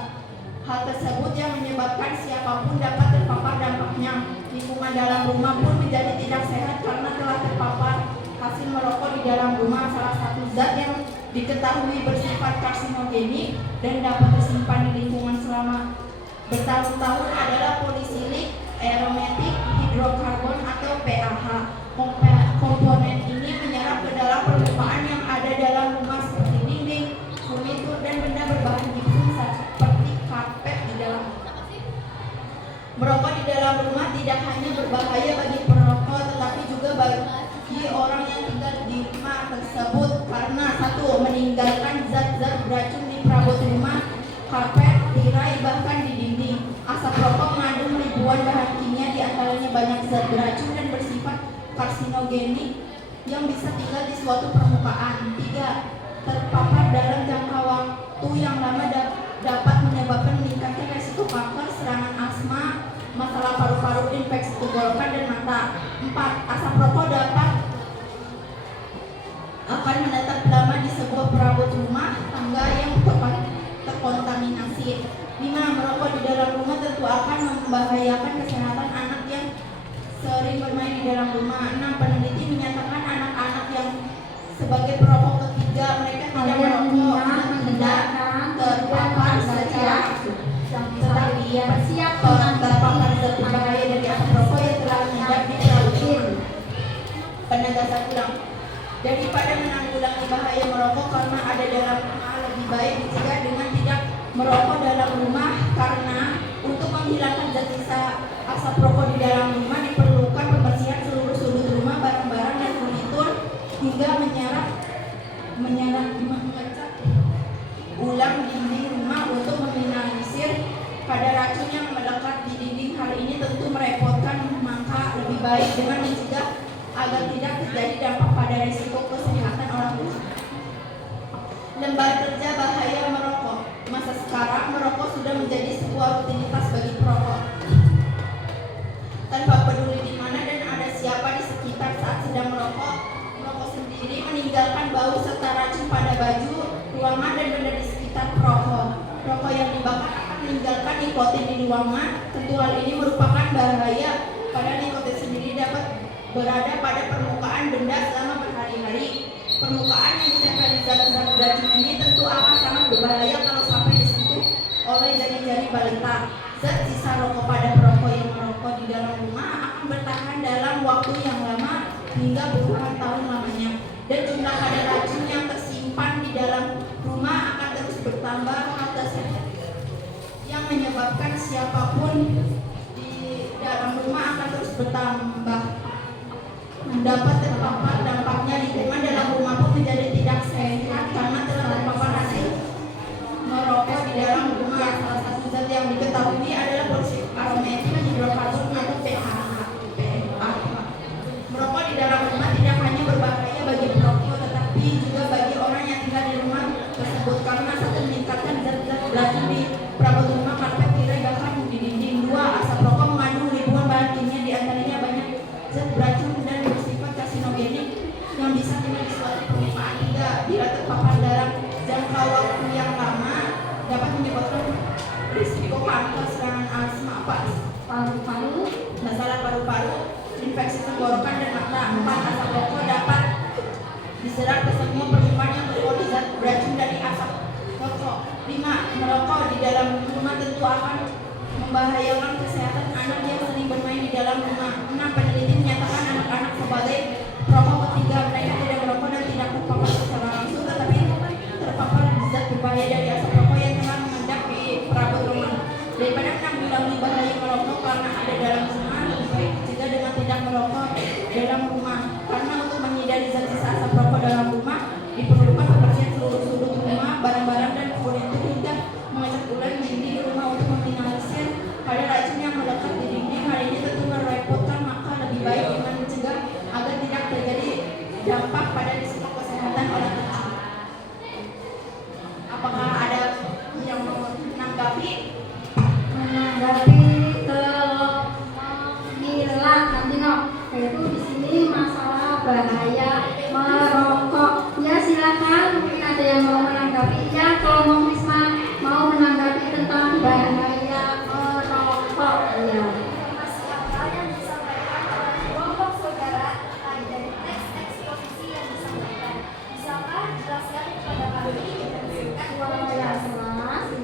Hal tersebut yang menyebabkan siapapun dapat terpapar dampaknya. Lingkungan dalam rumah pun menjadi tidak sehat karena telah terpapar hasil merokok di dalam rumah. Salah satu zat yang diketahui bersifat karsinogenik dan dapat tersimpan di lingkungan selama bertahun-tahun adalah polisilik aromatic hidrokarbon atau PAH. Komponen ini menyerap ke dalam permukaan yang ada dalam rumah seperti dinding, furnitur, dan benda berbahan gipsum seperti karpet di dalam. Merokok di dalam rumah tidak hanya berbahaya bagi perokok, tetapi juga bagi orang yang tinggal di rumah tersebut, karena satu, meninggalkan zat-zat beracun di perabot rumah, karpet, tirai, bahkan di dinding. Asap rokok mengandung ribuan bahan kimia, diantaranya banyak zat beracun dan bersifat karsinogenik yang bisa tinggal di suatu permukaan. Tiga, terpapar dalam jangka waktu yang lama dapat menyebabkan meningkatnya resiko kanker, serangan asma, masalah paru-paru, infeksi tenggorokan, dan mata. Empat, asap rokok akan menetap lama di membahayakan kesehatan anak yang sering bermain di dalam rumah. 6. Peneliti menyatakan anak-anak yang sebagai perokok ketiga mereka tidak merokok dan tidak terpapar secara tetapi terpapar zat berbahaya dari asap rokok yang telah mengendap di perut. Penegasan ulang, daripada menanggulangi bahaya merokok karena ada dalam rumah, lebih baik dicegah dengan tidak merokok dalam rumah, karena untuk menghilangkan zat sisa asap rokok di dalam rumah diperlukan pembersihan seluruh sudut rumah, barang-barang dan furnitur hingga mengecat ulang dinding rumah untuk meminimalisir kadar racun yang melekat di dinding. Hal ini tentu merepotkan, maka lebih baik dengan mencegah agar tidak terjadi dampak pada risiko kesehatan orang kecil. Lembar kerja bahaya merokok. Masa sekarang merokok sudah menjadi sebuah rutinitas bagi perokok. Tanpa peduli di mana dan ada siapa di sekitar saat sedang merokok, merokok sendiri meninggalkan bau serta racun pada baju, ruangan dan benda di sekitar perokok. Rokok yang dibakar akan meninggalkan nikotin di ruangan. Tentu hal ini merupakan bahaya, padahal nikotin sendiri dapat berada pada permukaan benda selama berhari-hari. Permukaan yang ditempeli zat-zat beracun ini tentu akan sangat berbahaya kalau sampai disentuh oleh jari-jari balita. Zat sisa rokok pada perokok yang merokok di dalam rumah akan bertahan dalam waktu yang lama hingga puluhan tahun lamanya, dan jumlah kadar racun yang tersimpan di dalam rumah akan terus bertambah. Hal tersebut yang menyebabkan siapapun di dalam rumah akan terus bertambah dapat terpapar. Dampaknya lingkungan dalam rumah pun menjadi tidak sehat karena telah terpapar hasil merokok di dalam rumah. Salah satu zat yang diketahui adalah polyaromatic hidrokarbon atau PHH. Merokok di dalam rumah tidak hanya berbahaya bagi perokok, tetapi juga bagi orang yang tinggal di rumah tersebut karena satu meningkatkan zat-zat beracun di perabot rumah, karpet, tirai, bahkan di dinding. 2. Asap rokok mengandung ribuan bahan kimia, di antaranya banyak zat beracun dan bersifat karsinogenik yang bisa tinggal di suatu permukaan. 3. Bila terpapar dalam jangka waktu yang lama dapat menyebabkan risiko kanker, serangan asma, paru-paru, masalah paru-paru, infeksi tenggorokan dan mata. 4. Asap rokok dapat diserap ke semua permukaan yang berpori zat beracun dari asap rokok. 5. Merokok di dalam rumah tentu akan membahayakan kesehatan anak yang sering bermain di dalam rumah. 6. Peneliti menyatakan anak-anak sebagai perokok ketiga mereka tidak merokok dan tidak terpapar secara langsung, tetapi terpapar zat berbahaya dari asap rokok yang telah mengendap di perabot rumah. Daripada menanggulangi bahaya merokok karena ada dalam rumah, lebih baik dicegah dengan tidak merokok dalam rumah, karena untuk menghindari zat sisa asap rokok dalam rumah diperlukan pembersihan seluruh sudut rumah, barang-barang dan furnitur hingga mengecat ulang dinding rumah untuk meminimalisir kadar racun yang melekat di dinding. Hal ini tentu merepotkan, maka lebih baik dengan mencegah agar tidak terjadi dampak pada risiko kesehatan orang kecil. Apakah ada yang mau menanggapi? Menghilang nanti yaitu di sini masalah bahaya merokok. Ya silakan, mungkin ada yang mau menanggapi. Ya kalau mau Risma mau menanggapi tentang bahaya merokok. Ya. Yang disampaikan oleh kelompok saudara dari teks eksposisi yang disampaikan. Bisakah jelaskan kepada kami dan berikan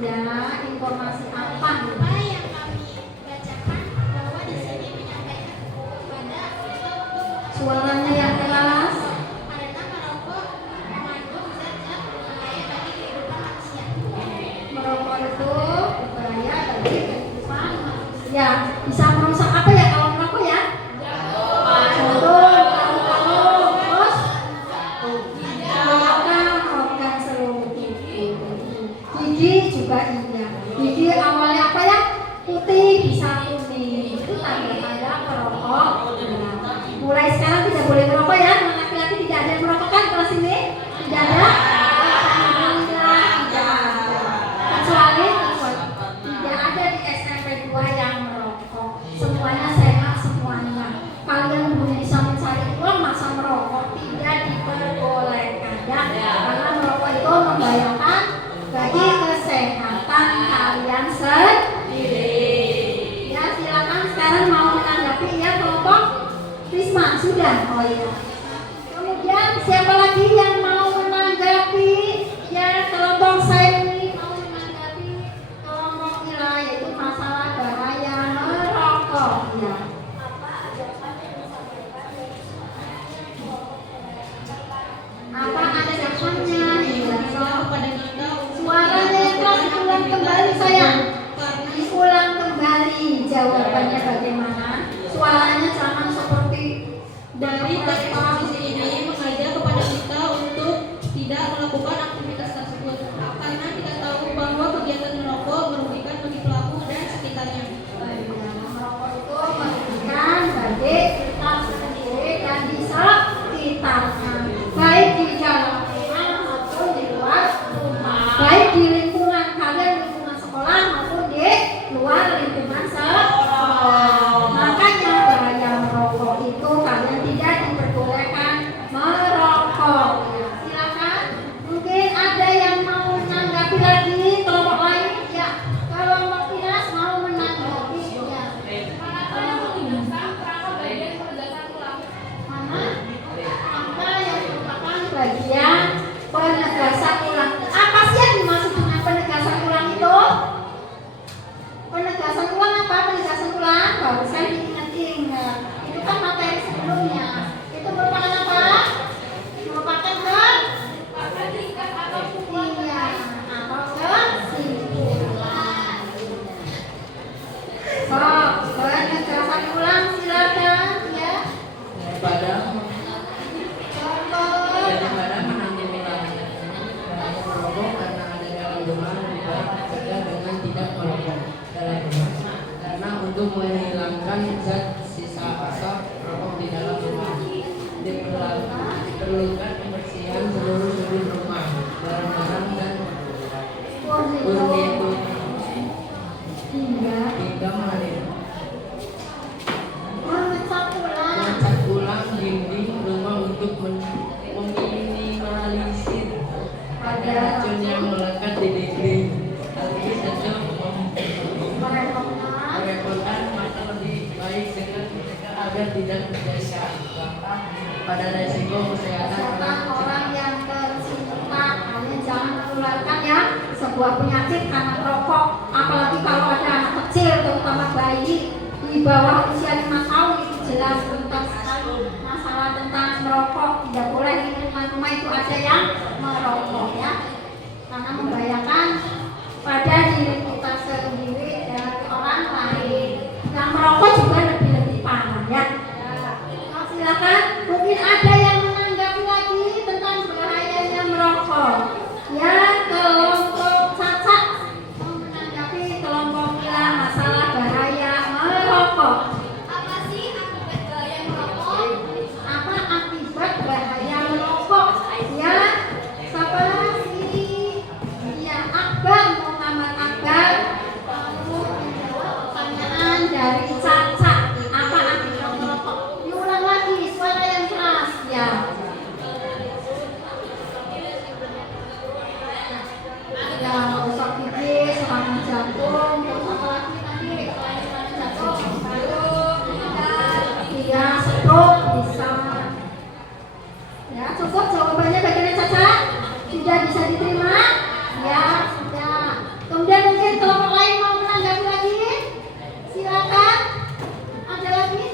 Ya, informasi apa? apa yang kami bacakan bahwa di sini menyampaikan kepada kita untuk Suaranya yang keras. karena merokok mengandung zat-zat berbahaya bagi kehidupan manusia. Merokok itu berbahaya bagi kehidupan manusia. Bisa merusak apa ya kalau merokok ya? Jantung, paru-paru, terus organ seluruh tubuh. Gigi juga iya. Gigi awalnya apa ya? Putih bisa kuning. Itu tanda-tanda perokok. Mulai sekarang tidak boleh merokok ya. Laki-laki tidak ada yang merokok kan kelas ini? Tidak ada. Alhamdulillah tidak ada. Kecuali tidak ada di SMP 2 yang merokok. Semuanya sehat semuanya. Kalian bisa mencari uang masa merokok tidak diperbolehkan ya. Karena merokok itu membahayakan bagi kesehatan kalian sendiri. Ya sudah. Oh iya. Kemudian siapa lagi yang mau menanggapi? Ya, kelompok saya ini mau menanggapi kelompok nilai, yaitu masalah bahaya merokok. Ya. Apa ada jawabannya? Ya. Suaranya yang keras diulang kembali sayang. Diulang kembali jawabannya bagaimana? Suaranya jangan seperti Dari teks posisi ini mengajak kepada kita untuk tidak melakukan aktivitas tersebut karena kita tahu bahwa kegiatan merokok merugikan bagi pelaku dan sekitarnya. merokok itu merugikan bagi kita sendiri dan di sekitarnya, baik di dalam rumah maupun di luar rumah, baik di lingkungan kalian, lingkungan sekolah maupun di luar lingkungan sekolah. Makanya bahaya merokok itu kalian tidak diperbolehkan merokok. Silakan, mungkin ada yang mau menanggapi lagi, kelompok lain ya. Kelompok Tinas mau menanggapi ya. Manakah yang menggunakan kerangka bagian penegasan ulang? Mana? Angka yang merupakan bagian penegasan ulang. Apa sih yang dimaksud dengan penegasan ulang itu? Penegasan ulang apa? Penegasan ulang barusan diingat-ingat. Itu kan materi sebelumnya. Itu merupakan apa? Merupakan Maka tingkat atau kumpulan iya atau kesimpulan. So, penegasan ulang silakan ya. Daripada Contoh. menanggung bahaya merokok karena ada dalam rumah lebih baik mencegah dengan tidak merokok dalam rumah karena untuk menghilangkan zat sisa asap rokok di dalam rumah diperlukan pembersihan seluruh sudut rumah barang-barang dan untuk hingga mengecat ulang dinding rumah untuk meminimalisir pada racun yang melekat di dinding. Hal ini tentu merepotkan, maka lebih baik dengan mencegah agar tidak terjadi dampak pada resiko kesehatan Orang yang tercinta, kalian jangan menularkan ya sebuah penyakit karena merokok, apalagi kalau ada anak kecil terutama bayi di bawah usia 5 tahun. Itu jelas tentang sekali masalah tentang merokok. Tidak boleh di rumah-rumah itu ada yang merokok ya, karena membahayakan pada diri kita sendiri dan orang lain. Yang merokok juga lebih parah ya. Silakan, mungkin ada yang menanggapi lagi tentang bahayanya merokok. Ya, kelompok Caca mau menanggapi kelompok Mila masalah bahaya merokok. Apa sih akibat bahaya merokok? Apa akibat bahaya merokok? Ya, siapa sih? Ya, Akbar, Muhammad Akbar mau menjawab pertanyaan dari Caca. Apa akibat merokok? Diulang lagi, suara yang keras ya. Ya, rusak gigi, serangan jantung, terus apa lagi tadi? Selain jantung, ya, stroke bisa. Ya, cukup jawabannya bagaimana Caca? Sudah bisa diterima? Ya, sudah. Kemudian mungkin kelompok lain mau menanggapi lagi? Silakan. Ada lagi?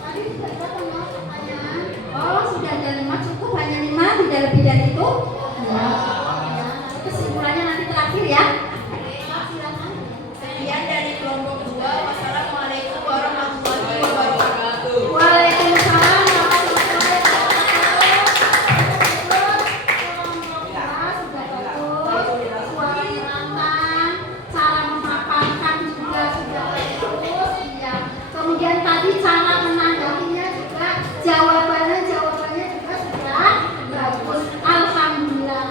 Tadi sudah datang ya pertanyaan. Oh, sudah ada 5, cukup hanya 5, tidak lebih dari itu. Ya, ya. Kesimpulannya nanti terakhir ya. Silakan. Sekian dari kelompok 2. Wassalamualaikum warahmatullahi wabarakatuh. Waalaikumsalam warahmatullahi wabarakatuh. Sudah bagus, suaranya lantang, cara memaparkan juga sudah bagus. Iya. Kemudian tadi cara menanggapinya juga jawabannya juga sudah bagus. Alhamdulillah.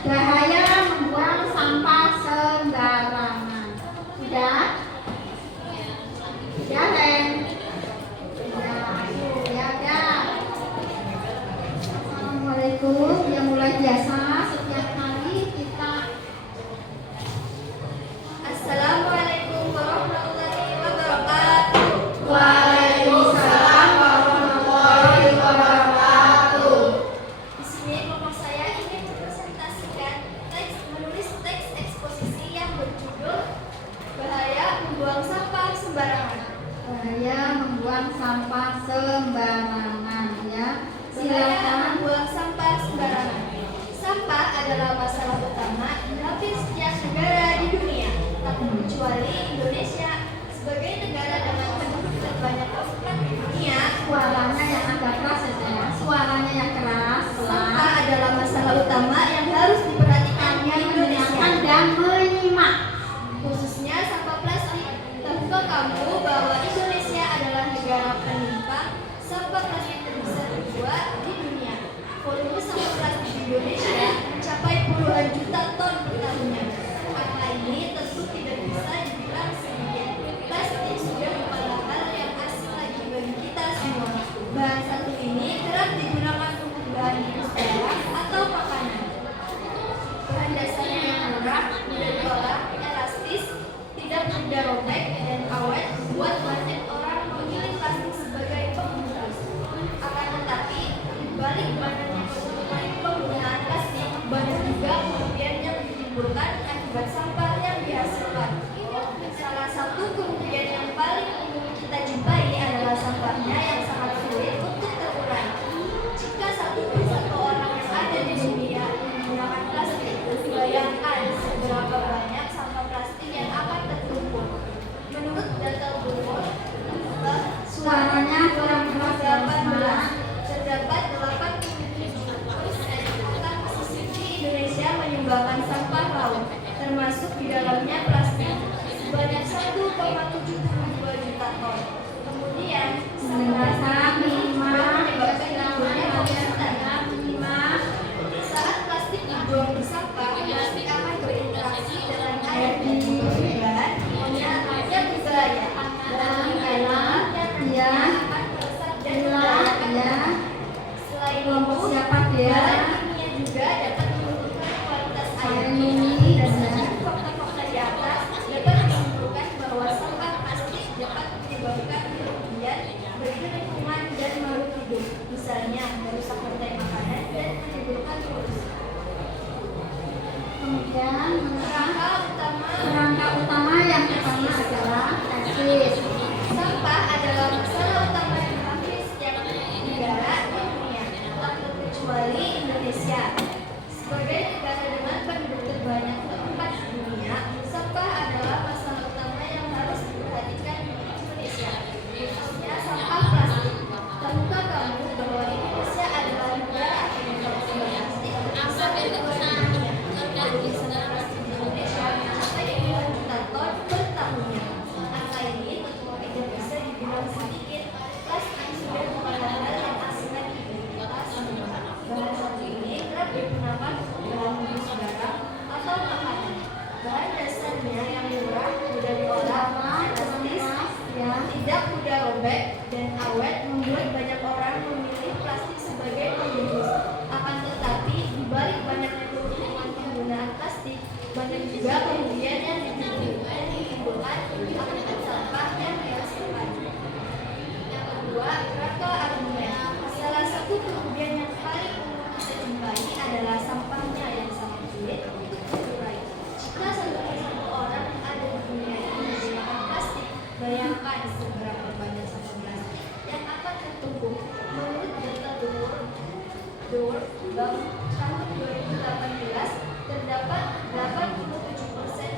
Bahaya membuang sampah sembarangan. Sudah? Sudah, Ren? Ya. Assalamualaikum. Ya mulai biasa setiap kali kita. Assalamualaikum warahmatullahi wabarakatuh. Waalaikumsalam warahmatullahi wabarakatuh. Di sini kelompok saya ingin mempresentasikan menulis teks eksposisi yang berjudul Bahaya Membuang Sampah Sembarangan. Bahaya membuang sampah sembarangan, ya. Bahaya Silakan. membuang sampah sembarangan. Sampah adalah masalah utama di hampir setiap negara di dunia, tak terkecuali Indonesia sebagai negara dengan penduduk terbanyak keempat di dunia. Suaranya yang agak keras ya. Suaranya yang keras. Sampah adalah masalah utama yang harus diperhatikan di Indonesia, Dan menyimak. khususnya sampah plastik. Tahukah kamu bahwa Indonesia adalah negara penyumbang sampah plastik terbesar kedua di dunia? Volume sampah plastik di Indonesia mencapai puluhan juta ton per tahunnya. Angka ini tentu tidak bisa dibilang sedikit. Plastik sudah bukanlah hal yang asing lagi bagi kita semua. Bahan satu ini kerap digunakan untuk bahan industri atau makanan. Bahan dasarnya yang murah, mudah diolah, elastis, tidak mudah robek, dan awet membuat banyak orang memilih plastik sebagai pembungkus. Akan tetapi, di balik banyaknya penggunaan plastik, banyak juga kerugian yang ditimbulkan akibat sampah yang dihasilkan. Salah satu kerugian yang paling umum kita jumpai adalah sampahnya yang sangat sulit untuk terurai. Jika satu persatu orang yang ada di dunia menggunakan plastik, bayangkan seberapa banyak sampah plastik yang akan tertumpuk. Menurut data World Suaranya kurang keras ya, Mas. terdapat 87% angka pesisir di Indonesia menyumbangkan sampah laut, termasuk di dalamnya plastik, sebanyak 1,72 juta ton. Kemudian, sampah plastik menyebabkan timbulnya polutan. Saat plastik dibuang di sampah, plastik akan berinteraksi dengan air dan perubahan yang berbahaya. Bahan air Ya. akan meresap dan Ya. membahayakan. Selain Kelompok itu, siapa dia? bahan kimia juga dapat menurunkan kualitas air. Saya ini. Berdasarkan fakta-fakta di atas, dapat disimpulkan bahwa sampah plastik dapat menyebabkan kerugian bagi lingkungan dan makhluk hidup. Misalnya, merusak rantai makanan dan menimbulkan polusi. Kemudian Kerangka utama yang pertama adalah tesis. sampah adalah masalah utama di hampir setiap negara di dunia, tak terkecuali Indonesia. Sebagai negara dengan penduduk terbanyak keempat di dunia, sampah adalah masalah utama yang harus diperhatikan di Indonesia, khususnya sampah plastik. Tahukah kamu bahwa Indonesia adalah negara yang produksi plastik terbesar kedua di dunia? Produksi plastik di Indonesia mencapai puluhan juta ton per tahunnya. Angka ini tentu tidak bisa dibilang sedikit. Plastik sudah bukanlah hal yang asing lagi bagi kita semua. Bahan satu ini kerap digunakan untuk bahan industri barang atau makanan. Bahan dasarnya yang murah, mudah diolah, elastis, tidak mudah robek, dan awet membuat banyak orang memilih plastik sebagai pembungkus. Akan tetapi, di balik banyaknya keuntungan penggunaan plastik, banyak juga kerugian yang ditimbulkan akibat sampah yang dihasilkan. Yang kedua, kerangka argumen. Salah satu kerugian yang paling umum kita jumpai adalah sampahnya yang sangat sulit untuk terurai. Jika satu orang yang ada di dunia ini menggunakan plastik, bayangkan seberapa banyak sampah plastik yang akan tertumpuk. Menurut data The World Bank tahun 2018, terdapat 87%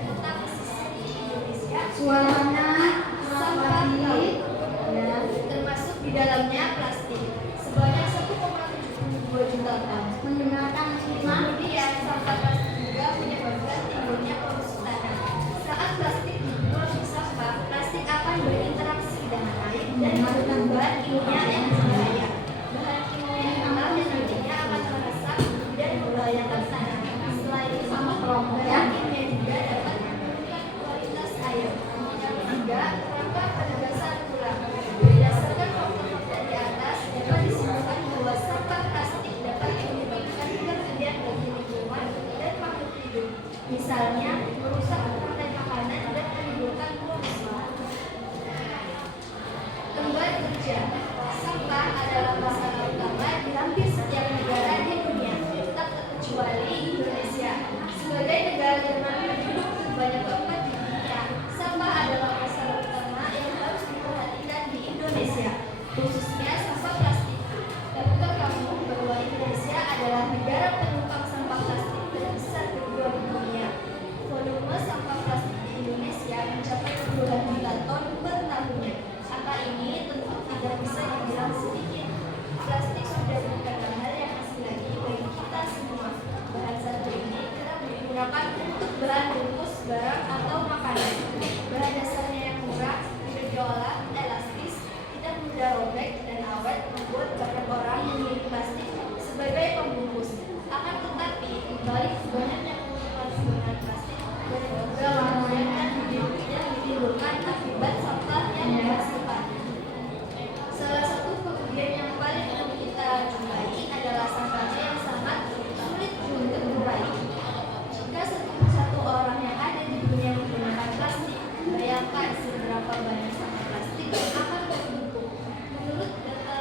misalnya merusak rantai makanan dan menimbulkan polusi. Lembar kerja. Sampah adalah masalah utama di hampir setiap negara di dunia, tak terkecuali Indonesia. Sebagai negara dengan penduduk terbanyak keempat di dunia, sampah adalah masalah utama yang harus diperhatikan di Indonesia, khususnya sampah plastik. Tahukah kamu bahwa Indonesia adalah negara penumpang sampah plastik terbesar kedua di dunia? Volume sampah plastik di Indonesia mencapai puluhan juta ton per tahunnya. Angka ini tentu tidak bisa dibilang sedikit. Plastik sudah bukan hal yang asing lagi bagi kita semua. Bahan satu ini kerap digunakan untuk bahan bungkus barang atau makanan. Bahan dasarnya yang murah, mudah diolah, elastis, tidak mudah robek dan awet, membuat banyak orang memilih plastik sebagai pembungkus. Akan tetapi, dibalik banyaknya penggunaan penggunaan plastik, banyak juga warna dan yang ditimbulkan akibat sampah yang dihasilkan. Salah satu kerugian yang paling kita jumpai adalah sampahnya yang sangat sulit untuk terurai. Jika satu orang yang ada di dunia menggunakan plastik, bayangkan seberapa banyak sampah plastik yang akan tertumpuk. Menurut data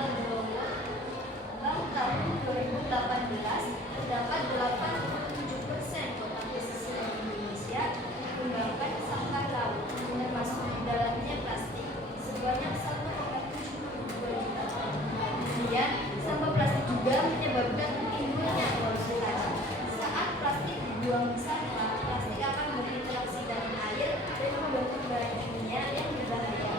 tahun 2018, terdapat 87% kota pesisir Indonesia menggunakan sampah laut, termasuk di dalamnya plastik, sebanyak 1,72 juta ton. Kemudian, sampah plastik juga menyebabkan timbulnya polusi laut. Saat plastik dibuang ke sampah, plastik akan berinteraksi dengan air dan membentuk bahan kimia yang berbahaya.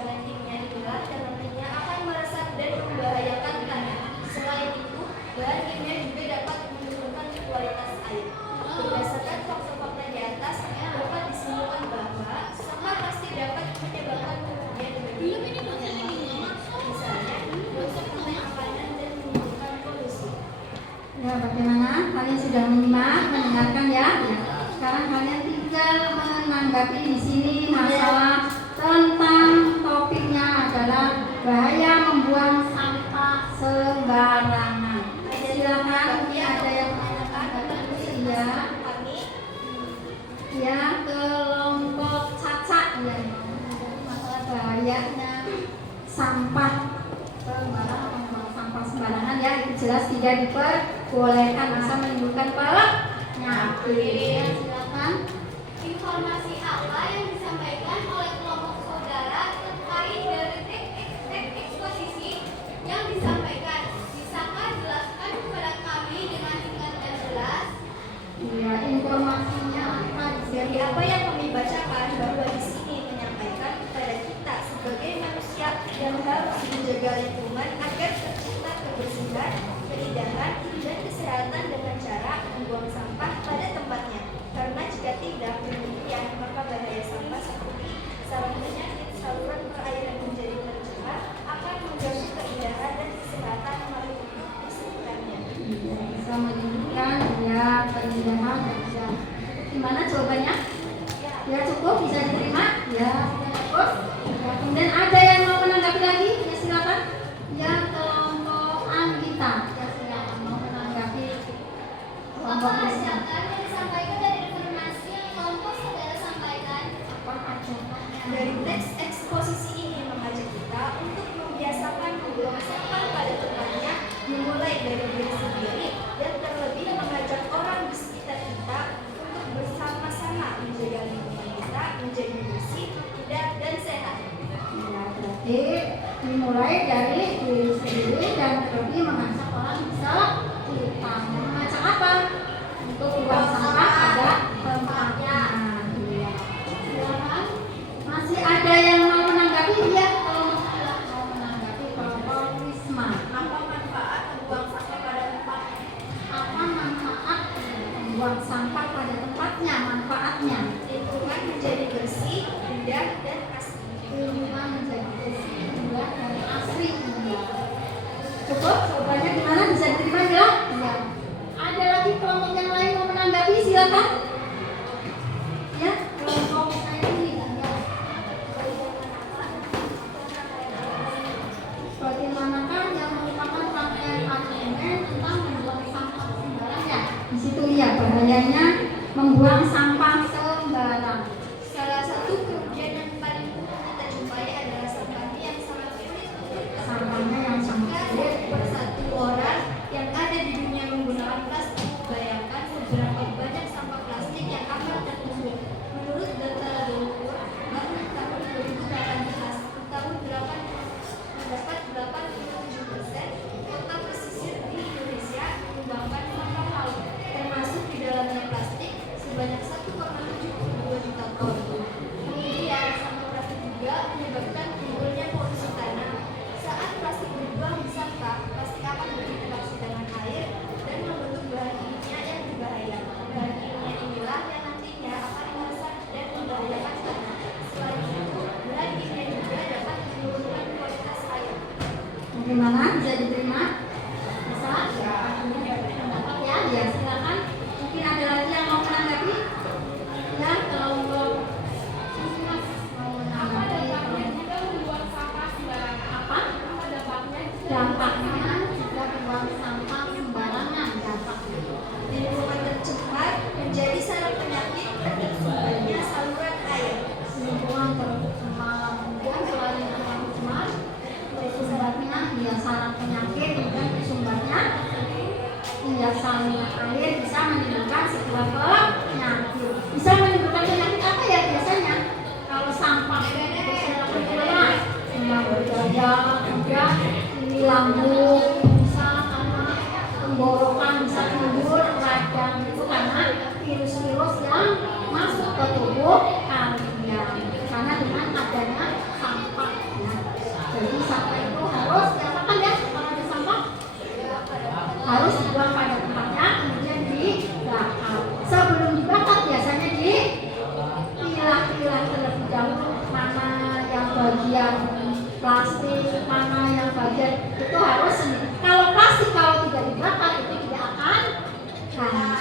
Bahan kimia inilah yang nantinya akan meresap dan membahayakan tanah. Selain itu, bahan kimia juga dapat menurunkan kualitas air. Berdasarkan fakta-fakta di atas, dapat disimpulkan bahwa sampah plastik dapat menyebabkan kerugian bagi misalnya rontok rantai makanan dan menimbulkan polusi. Ya, bagaimana? Kalian sudah mendengarkan ya? Sekarang kalian tinggal menanggapi di sini masalah tentang topiknya adalah bahaya membuang sampah sembarangan. Silakan, ada yang menanyakan? Iya. Ya, kelompok Caca ya. Masalah bahayanya sampah sembarangan ya, itu jelas tidak diperbolehkan, bisa menimbulkan penyakit. Silakan. Informasi apa yang disampaikan oleh kelompok saudara terkait dari eksposisi yang disampaikan? Bisakah jelaskan kepada kami dengan singkat dan jelas? Ya, informasinya apa? Dari apa yang kami bacakan, bahwa di sini menyampaikan kepada kita sebagai manusia yang harus menjaga lingkungan agar tercipta kebersihan, keindahan, dan kesehatan dengan cara membuang sampah pada tempatnya. Karena jika tidak demikian, maka bahaya sampah seperti sarang penyakit saluran perairan menjadi tercemar akan mengganggu keindahan dan kesehatan makhluk hidup di sekitarnya. Bisa menimbulkan ya keindahan dan bisa. Gimana jawabannya? Ya cukup, bisa diterima? Ya sudah cukup. Ya, kemudian ada yang mau menanggapi lagi? Ya silakan. Ya kelompok Anggita. Ya silakan mau menanggapi kelompok Apa Anggita. ajakan yang disampaikan dari informasi yang kelompok saudara sampaikan? Apa ajakannya? Dari teks eksposisi ini mengajak kita untuk membiasakan membuang sampah pada tempatnya, dimulai dari diri sendiri dan terlebih mengajak orang di sekitar kita untuk bersama-sama menjaga lingkungan kita menjadi bersih, indah, dan sehat. Ya, berarti dimulai dari diri sendiri dan terlebih mengajak orang bisa kita. Mengajak apa? Untuk buang sampah pada tempatnya. Iya. Silakan. Masih ada yang mau menanggapi? Iya, mau menanggapi kelompok Risma. Apa manfaat membuang sampah pada tempatnya? Apa manfaat membuang sampah pada tempatnya? Manfaatnya Lingkungan menjadi bersih, indah, dan asri. lingkungan menjadi bersih, indah, dan asri. Iya. Cukup? Jawabannya gimana? Bisa diterima ya? Iya. Ada lagi kelompok yang lain mau menanggapi? Silakan. Ya, kelompok saya ini. Ya. Bagaimanakah yang merupakan rangkaian argumen tentang membuang sampah sembarangan? Di situ ya bahayanya membuang sampah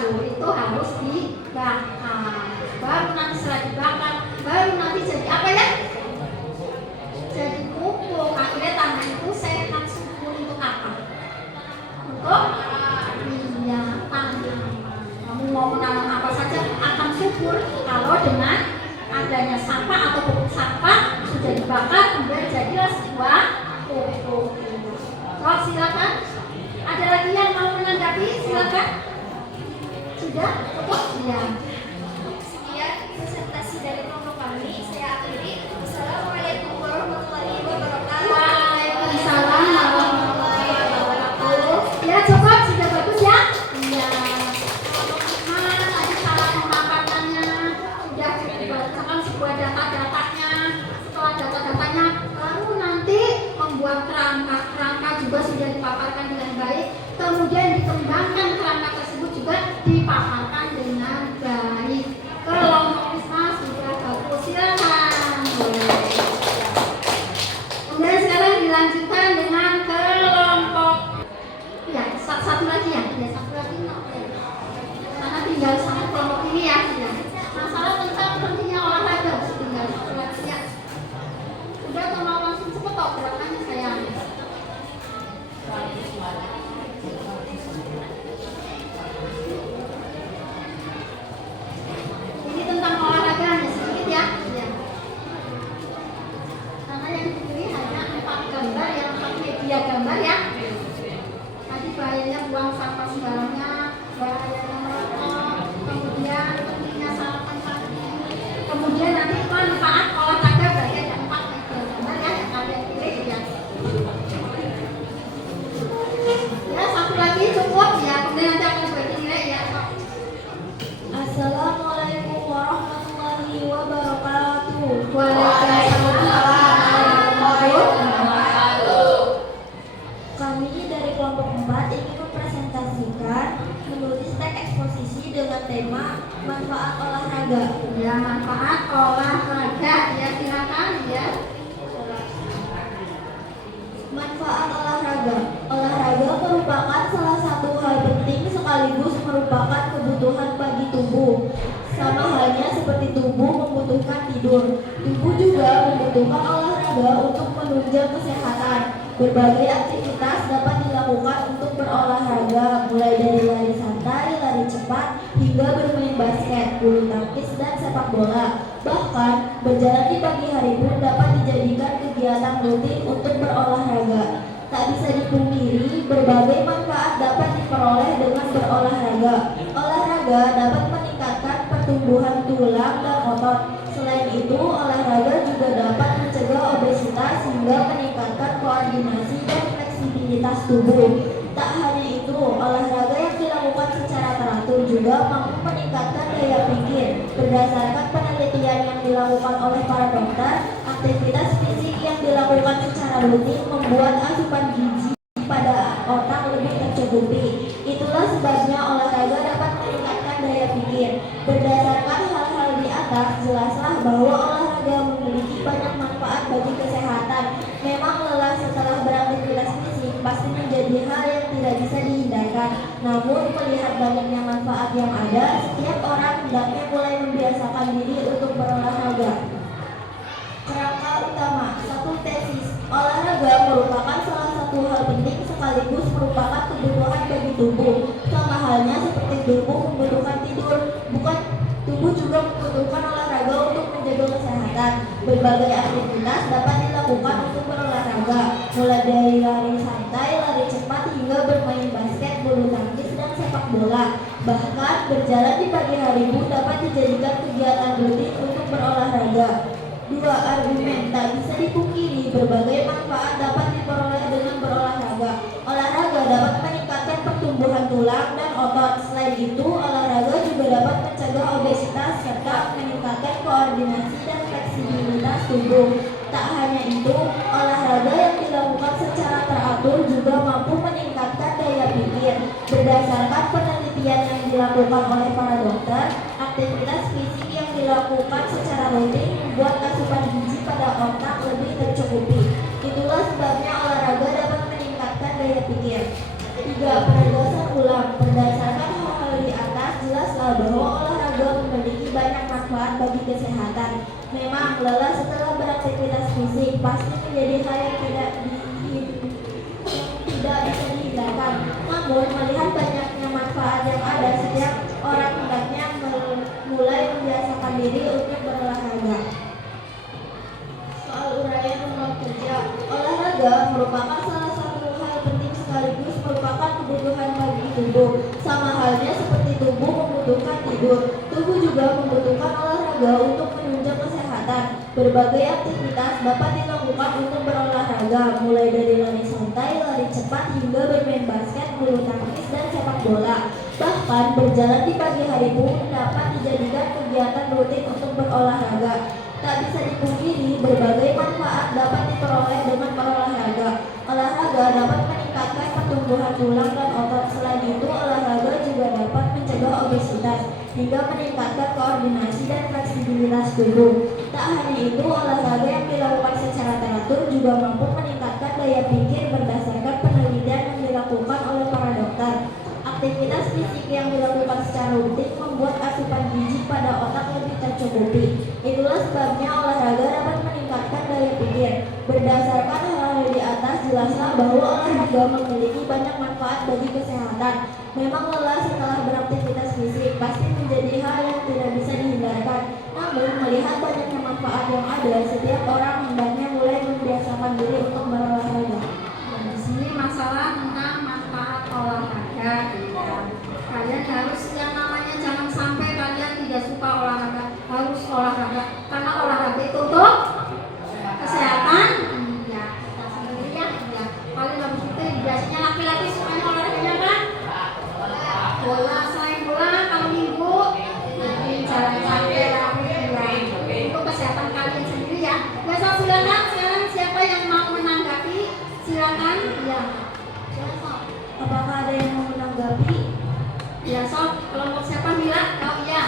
itu harus dibakar. Baru nanti setelah dibakar, baru nanti jadi apa ya? Jadi pupuk. Akhirnya tanah itu sehat subur untuk apa? Untuk tanaman. Kamu mau menanam apa saja akan subur kalau dengan adanya sampah atau pupuk sampah sudah dibakar kemudian jadilah sebuah pupuk. So, silakan. Ada lagi yang mau menanggapi? Silakan. Sudah? Cukup? Ya. Sekian presentasi dari kelompok kami. Saya akhiri. Assalamualaikum warahmatullahi wabarakatuh. Waalaikumsalam warahmatullahi wabarakatuh. Ya, cukup. Sudah bagus ya? Iya. Teman-teman, tadi cara pemaparannya sudah dibacakan sebuah data-datanya. Setelah data-datanya, baru nanti membuat kerangka juga sudah dipaparkan dengan baik. Kemudian dikembangkan kerangka tersebut juga dipaparkan dengan baik. Kelompok ISMA sudah bagus. Silakan. Kemudian sekarang dilanjutkan dengan kelompok. Ya, satu lagi ya. Ya, satu lagi. Karena tinggal satu kelompok ini ya. Ya. Masalah tentang pentingnya olahraga tinggal satu lagi ya. Udah atau mau langsung cepet toh gerakannya sayang. Ini tentang olahraga hanya sedikit ya. Ya. Karena yang dipilih hanya 4 gambar yang 4 media gambar ya. Tadi bahayanya buang sampah sembarangan, bahayanya merokok, kemudian pentingnya sarapan pagi, kemudian nanti manfaat olahraga berarti ada 4 media gambar ya yang kalian pilih ya. Ya, satu lagi cukup ya, kemudian nanti akan bagi nilai ya. Assalamualaikum warahmatullahi wabarakatuh. Waalaikumsalam warahmatullahi wabarakatuh. Kami dari kelompok 4 ingin mempresentasikan menulis teks eksposisi dengan tema manfaat olahraga. Ya, manfaat olahraga ya, silakan ya. Manfaat olahraga. Olahraga merupakan salah satu hal penting sekaligus merupakan kebutuhan bagi tubuh. Sama halnya seperti tubuh membutuhkan tidur, tubuh juga membutuhkan olahraga untuk menunjang kesehatan. Berbagai aktivitas dapat dilakukan untuk berolahraga, mulai dari lari santai, lari cepat, hingga bermain basket, bulu tangkis, dan sepak bola. Bahkan, berjalan di pagi hari pun dapat dijadikan kegiatan rutin untuk berolahraga. Tak bisa dipungkiri, berbagai manfaat dapat diperoleh dengan berolahraga. Olahraga dapat meningkatkan pertumbuhan tulang dan otot. Selain itu, olahraga juga dapat mencegah obesitas hingga meningkatkan koordinasi dan fleksibilitas tubuh. Tak hanya itu, olahraga yang dilakukan secara teratur juga mampu meningkatkan daya pikir. Berdasarkan penelitian yang dilakukan oleh para dokter, aktivitas fisik yang dilakukan secara rutin membuat asupan gizi pada otak lebih tercukupi. Itulah sebabnya olahraga dapat meningkatkan daya pikir. Berdasarkan hal-hal di atas, jelaslah bahwa olahraga memiliki banyak manfaat bagi kesehatan. Memang lelah setelah beraktivitas fisik pasti menjadi hal yang tidak bisa dihindarkan. Namun melihat banyaknya manfaat yang ada, setiap orang hendaknya mulai membiasakan diri untuk berolahraga. Kerangka utama, satu tesis. Olahraga merupakan salah satu hal penting sekaligus merupakan kebutuhan bagi tubuh. Sama halnya seperti tubuh membutuhkan tidur, bukan tubuh juga membutuhkan olahraga untuk menjaga kesehatan. Berbagai aktivitas dapat dilakukan untuk berolahraga, mulai dari lari santai, lari cepat, hingga bermain basket, bulu tangkis, dan sepak bola. Bahkan berjalan di pagi hari pun dapat dijadikan kegiatan rutin untuk berolahraga. 2. Argumen. Tak bisa dipungkiri, berbagai manfaat dapat diperoleh dengan berolahraga. Olahraga dapat meningkatkan pertumbuhan tulang dan otot. Selain itu, olahraga juga dapat mencegah obesitas serta meningkatkan koordinasi dan fleksibilitas tubuh. Tak hanya itu, olahraga yang dilakukan secara teratur juga mampu meningkatkan daya pikir. Berdasarkan penelitian yang dilakukan oleh para dokter, aktivitas fisik yang dilakukan secara rutin membuat asupan gizi pada otak lebih tercukupi. Itulah sebabnya olahraga dapat meningkatkan daya pikir. 3. Penegasan ulang. Berdasarkan hal-hal di atas, manfaat bagi kesehatan. Memang lelah setelah beraktivitas fisik pasti menjadi hal yang tidak bisa dihindarkan. Namun melihat banyaknya manfaat yang ada, setiap orang hendaknya mulai membiasakan diri untuk berolahraga. Soal uraian ruang kerja, olahraga merupakan salah satu hal penting sekaligus merupakan kebutuhan bagi tubuh. Sama halnya seperti tubuh membutuhkan tidur, tubuh juga membutuhkan olahraga untuk menunjang kesehatan. Berbagai aktivitas dapat dilakukan untuk berolahraga, mulai dari lari santai, lari cepat, hingga bermain basket, bulu tangkis, dan sepak bola. Bahkan berjalan di pagi hari pun dapat dijadikan kegiatan rutin untuk berolahraga. Tak bisa dipungkiri, berbagai manfaat dapat diperoleh dengan berolahraga. Olahraga dapat meningkatkan pertumbuhan tulang dan otot. Selain itu, olahraga juga dapat mencegah obesitas hingga meningkatkan koordinasi dan fleksibilitas tubuh. Tak hanya itu, olahraga yang dilakukan secara teratur juga mampu meningkatkan daya pikir berdasarkan penelitian yang dilakukan oleh para dokter. Aktivitas fisik yang dilakukan secara rutin membuat asupan gizi pada otak lebih tercukupi. Itulah sebabnya olahraga dapat meningkatkan daya pikir. Berdasarkan hal-hal di atas, jelaslah bahwa olahraga memiliki banyak manfaat bagi kesehatan. Memang lelah setelah beraktivitas fisik pasti menjadi hal yang tidak bisa dihindarkan. Namun melihat banyaknya manfaat yang ada, setiap orang hendaknya mulai membiasakan diri untuk berolahraga. Dan di sini masalah tentang manfaat olahraga. Kalian harus yang namanya jangan sampai kalian tidak suka olahraga, harus olahraga karena olahraga itu untuk kesehatan. Iya, kita sendiri ya. Iya. Kalian harus itu biasanya laki-laki sukanya olahraganya kan? Bola, selain bola kalau minggu jadi jalan santai lari ya. Untuk kesehatan kalian sendiri ya. Biasa silakan sekarang siapa yang mau menanggapi? Silakan. Ya. Apakah ada yang mau menanggapi? Ya, sob, kelompok siapa bilang? Oh iya.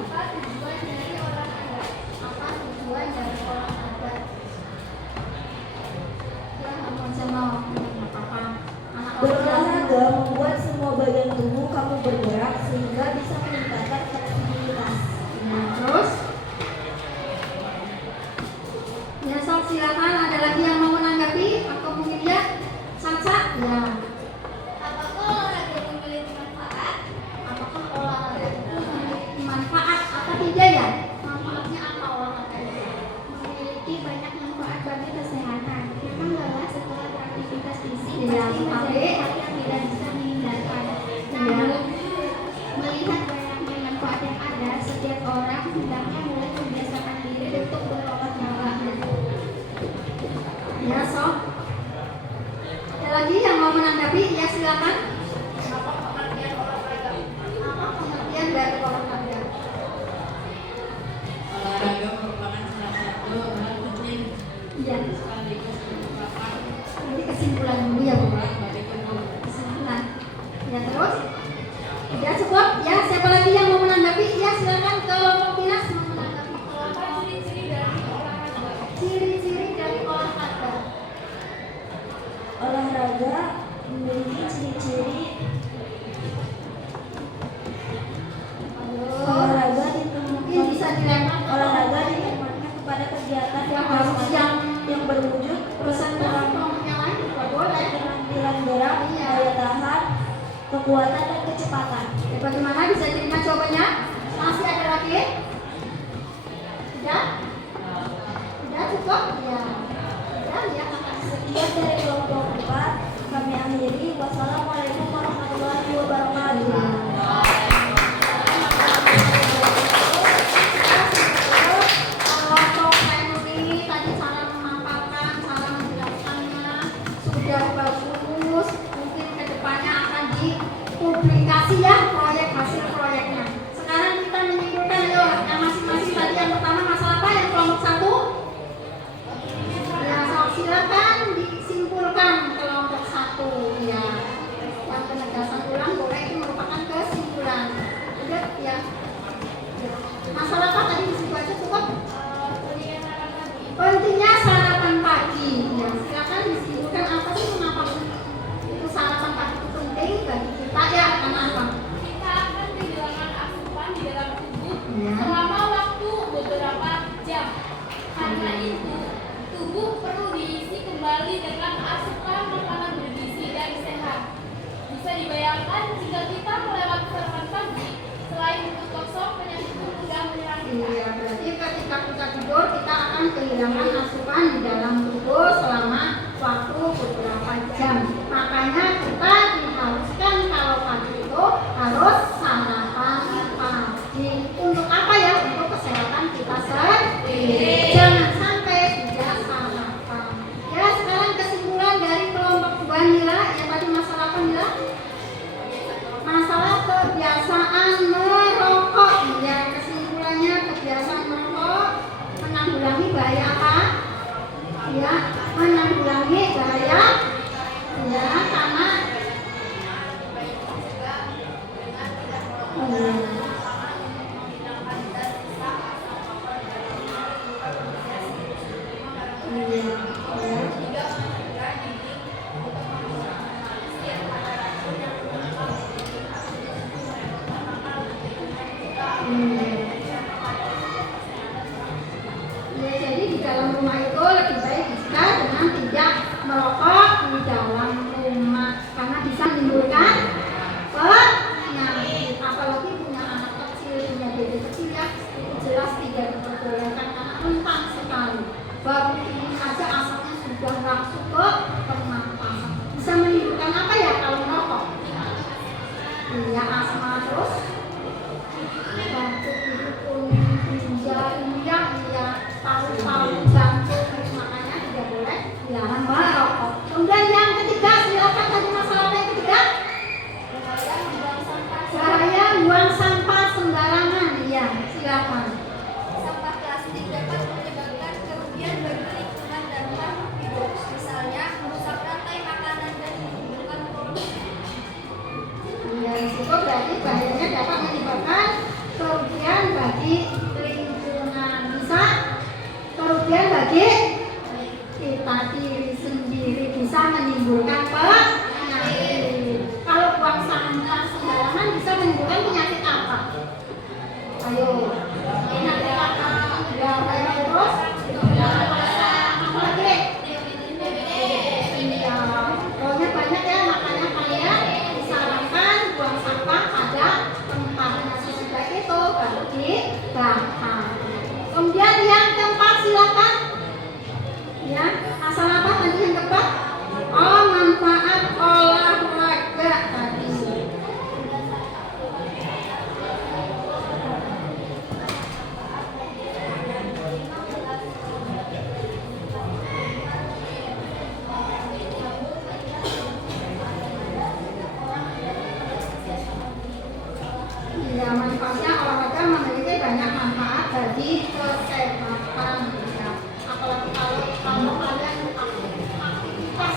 Apa tujuan dari olahraga? Apa tujuan dari olahraga? Ya, kamu aja mau apa-apa. Berolahraga membuat semua bagian tubuh kamu bergerak sehingga bisa meningkatkan fleksibilitas. Nah, terus? Ya, sob, silakan. Ada lagi yang mau menanggapi? Atau mungkin ya? Sansa? Ya. Apakah olahraga memiliki manfaat? Apakah olahraga itu memiliki manfaat? Apa tidak ya? Manfaatnya apa olahraga itu? Memiliki banyak manfaat bagi kesehatan. Memang lelah setelah beraktivitas fisik Iya, pasti menjadi tapi hal yang tidak bisa dihindarkan. Namun, melihat banyaknya manfaat yang ada, setiap orang hendaknya mulai membiasakan diri untuk berolahraga. Ya, sob. Ada lagi yang mau menanggapi? Ya, silakan. Apa pengertian olahraga? Apa pengertian dari olahraga? Olahraga merupakan salah satu hal penting Iya. sekaligus merupakan Nanti kesimpulan dulu ya, Bu. peran bagi tubuh. Kesimpulan. Ya, terus? Ya, cukup. Ya, siapa lagi yang mau menanggapi? Ya, silakan ke kelompok Pinas mau menanggapi. Apa ciri-ciri dari olahraga? Ciri-ciri dari olahraga. Olahraga memiliki ciri-ciri. Olahraga Mungkin bisa dilempar. Olahraga ditemukan kepada kegiatan Yang harus yang berwujud persentase kelompok yang lain juga boleh. keterampilan gerak, daya tahan, kekuatan dan kecepatan. Ya, bagaimana bisa terima jawabannya? Masih ada lagi? Sudah? Sudah cukup? Ya. Sudah ya, kakak. Sekian dari kelompok 4, kami akhiri. Wassalamualaikum warahmatullahi wabarakatuh. Kelompok ini tadi cara memaparkan, cara menjelaskannya sudah bagus. Mungkin kedepannya akan dipublikasi ya proyek hasil proyeknya. Sekarang kita menyimpulkan yuk yang masing-masing tadi yang pertama masalah apa yang kelompok 1? Ya, silakan disimpulkan kelompok 1 ya. Yang penegasan ulang bahaya apa? Ya, menanggulangi bahaya ya karena ya, jadi di dalam rumah itu lebih baik jika dengan tidak merokok di dalam rumah karena bisa menimbulkan penyakit. Apalagi punya anak kecil, punya baby kecil ya, itu jelas tidak diperbolehkan karena rentan sekali. Baru ini aja asapnya sudah langsung ke pernapasan. Bisa menimbulkan apa ya kalau merokok? Ya asma terus batuk, kuning, ginjal, ya paru-paru, jantung, makanya tidak boleh dilarang merokok. Kemudian yang ketiga, silakan tadi masalah yang ketiga. Bahaya buang sampah sembarangan, iya silakan. Sampah plastik dapat menyebabkan kerugian bagi lingkungan dan makhluk hidup, misalnya merusak rantai makanan dan menimbulkan polusi. Ya, risiko berarti bahayanya dapat menyebabkan kerugian bagi lingkungan. Bisa kerugian bagi kita diri sendiri, bisa menimbulkan penyakit. Kalau buang sampah sembarangan bisa menimbulkan penyakit apa? Ayo, penyakit apa? Ya, terus apa lagi? Ya, pokoknya banyak ya, makanya kalian disarankan buang sampah pada tempatnya sesudah itu baru dibakar. Kemudian yang keempat silakan. Ya, asal apa tadi yang keempat? Oh, manfaat olahraga tadi. Ya, manfaatnya olahraga memiliki banyak manfaat bagi kesehatan. Ya. Apalagi kalau kalian aktivitas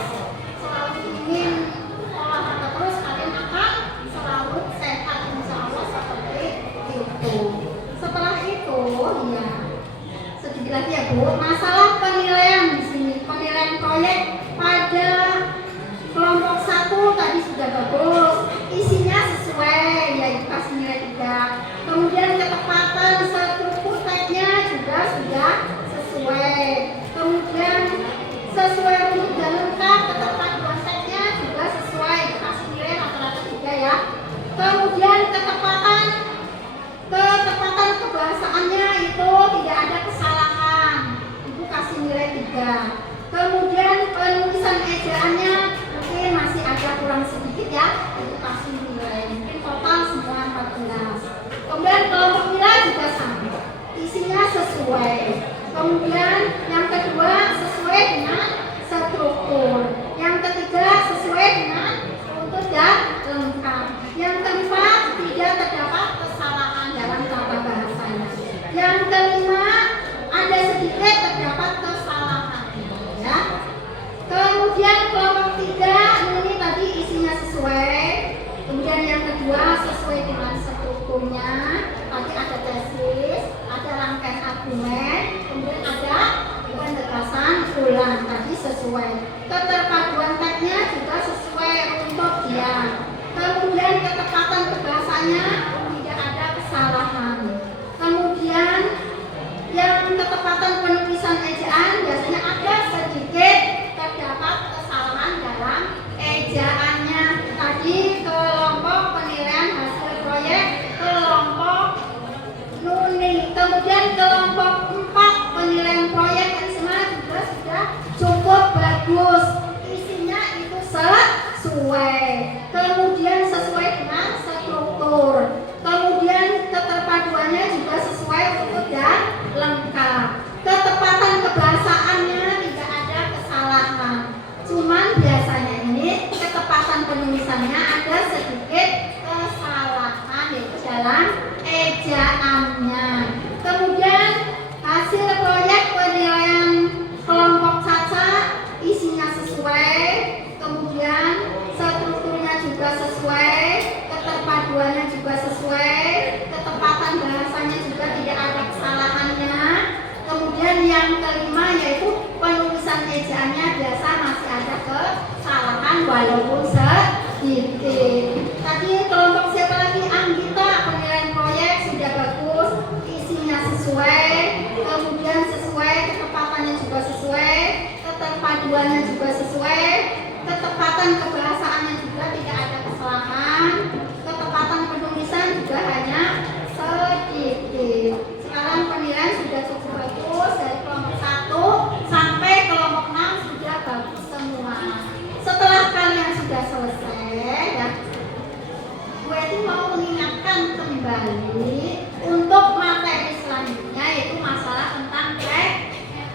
selalu ingin olahraga terus, kalian akan selalu sehat insya Allah seperti itu. Setelah itu, ya sedikit lagi ya Bu, masalah penilaian di sini, penilaian proyek pada kelompok 1 tadi sudah bagus, isinya sesuai, yaitu kasih nilai 3. Kemudian ketepatan struktur teksnya juga sudah sesuai. Kemudian sesuai rumus dan lengkap, keterpaduan teksnya juga sesuai, kasih nilai rata-rata 3 ya. Kemudian ketepatan kebahasaannya itu tidak ada kesalahan, itu kasih nilai 3. Kemudian penulisan ejaannya mungkin masih ada kurang sedikit ya, itu kasih nilai, mungkin total semua 14. Kemudian kelompok nilai juga sama, isinya sesuai. Kemudian yang kedua sesuai dengan struktur, yang ketiga sesuai dengan utuh dan lengkap, yang keempat tidak terdapat kesalahan dalam tata bahasanya, yang kelima ada sedikit terdapat kesalahan ya. Kemudian kelompok 3 ini tadi isinya sesuai. Kemudian yang kedua sesuai dengan strukturnya, tadi ada tesis, ada rangkaian argumen, kemudian ada penjelasan ulang, tadi sesuai. Keterpaduan teksnya juga sesuai untuk dia. Kemudian ketepatan kebahasannya tidak ada kesalahan. Kemudian yang ketepatan penulisan ejaan biasanya ada sedikit terdapat kesalahan dalam ejaannya. Tadi kelompok penilaian hasil proyek kelompok Nuni. Kemudian kelompok 4 penilaian proyek Risma juga sudah cukup bagus, isinya itu sesuai. Kemudian sesuai dengan struktur. Kemudian keterpaduannya juga sesuai utuh dan lengkap. Ketepatan kebahasaannya tidak ada kesalahan. Cuman biasanya ini ketepatan penulisannya ada sedikit kesalahan, yaitu dalam ejaannya. Kemudian hasil proyek penilaian walaupun sedikit. Tadi kelompok siapa lagi? Anggita, penilaian proyek sudah bagus, isinya sesuai, kemudian sesuai, ketepatannya juga sesuai, keterpaduannya juga sesuai, ketepatan kebahasaannya juga tidak ada kesalahan, ketepatan penulisan juga hanya sedikit. Sekarang penilaian sudah cukup bagus dari kelompok 1 sampai kelompok 6 sudah bagus semua. Setelah kalian sudah selesai ya, gue itu mau mengingatkan kembali untuk materi selanjutnya, yaitu masalah tentang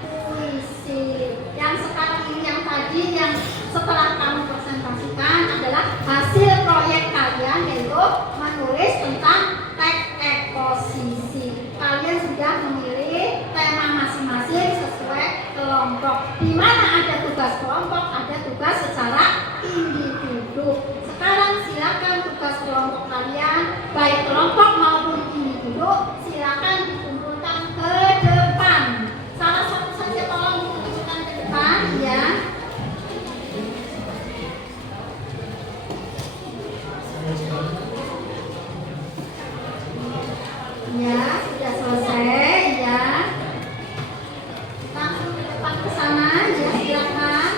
puisi. Yang sekarang ini, yang tadi, yang setelah kamu presentasikan adalah hasil proyek kalian, yaitu menulis tentang teks eksposisi. Kalian sudah memilih tema masing-masing sesuai kelompok. Di mana ada tugas kelompok, ada tugas secara individu. Sekarang silakan tugas kelompok kalian, baik kelompok maupun individu, silakan dikumpulkan ke depan. Salah satu saja tolong dikumpulkan ke depan ya. Ya, sudah selesai ya. Langsung ke depan ke sana ya, silakan.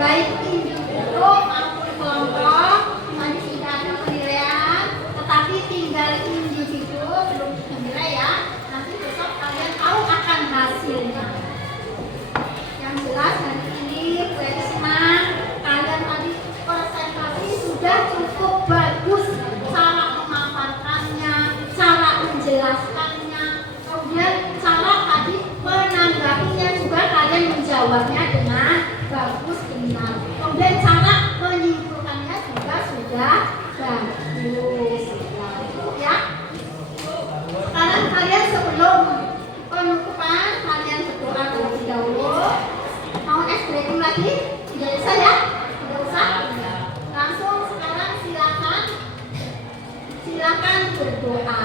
Baik individu maupun kelompok, tadi sudah ada penilaian, tetapi tinggal individu belum dinilai ya. Nanti besok kalian tahu akan hasilnya. Yang jelas hari ini gue senang kalian tadi presentasi sudah cukup bagus, cara memaparkannya, cara menjelaskannya, kemudian cara tadi menanggapinya juga kalian menjawabnya dengan bagus, benar. Kemudian cara menyimpulkannya juga sudah bagus. Ya. Sekarang kalian sebelum penutupan kalian berdoa terlebih dahulu. Mau es breaking lagi? Tidak usah ya? Tidak usah. Langsung sekarang silakan berdoa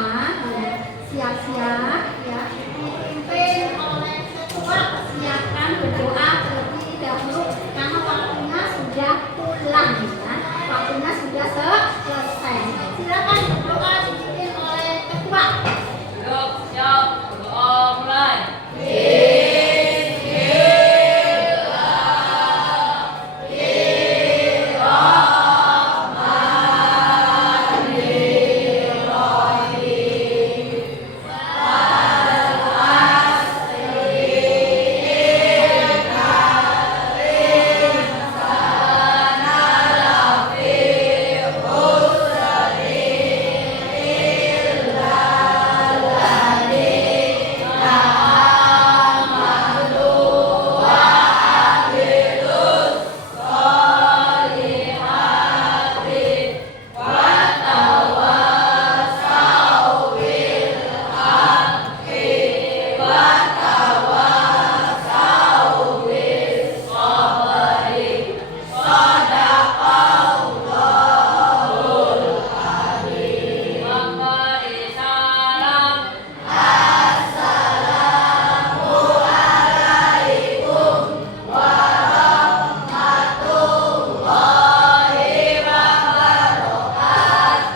ya. Siap-siap ya. Dipimpin oleh ketua, siapkan berdoa terlebih dahulu karena waktunya sudah pulang ya. Waktunya sudah selesai. Silakan berdoa dipimpin oleh ketua. Siap, berdoa mulai.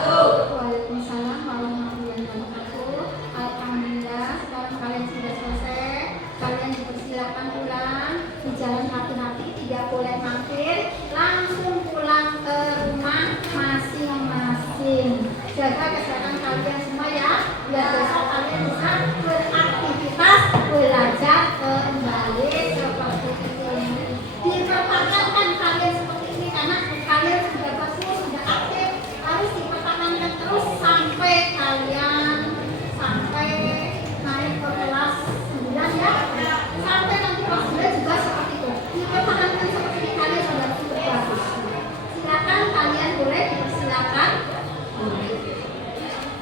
Waalaikumsalam warahmatullahi wabarakatuh. Alhamdulillah, sekarang kalian sudah selesai. Kalian dipersilakan pulang. Berjalan hati-hati, tidak boleh mampir. Langsung pulang ke rumah masing-masing. Jaga kesehatan kalian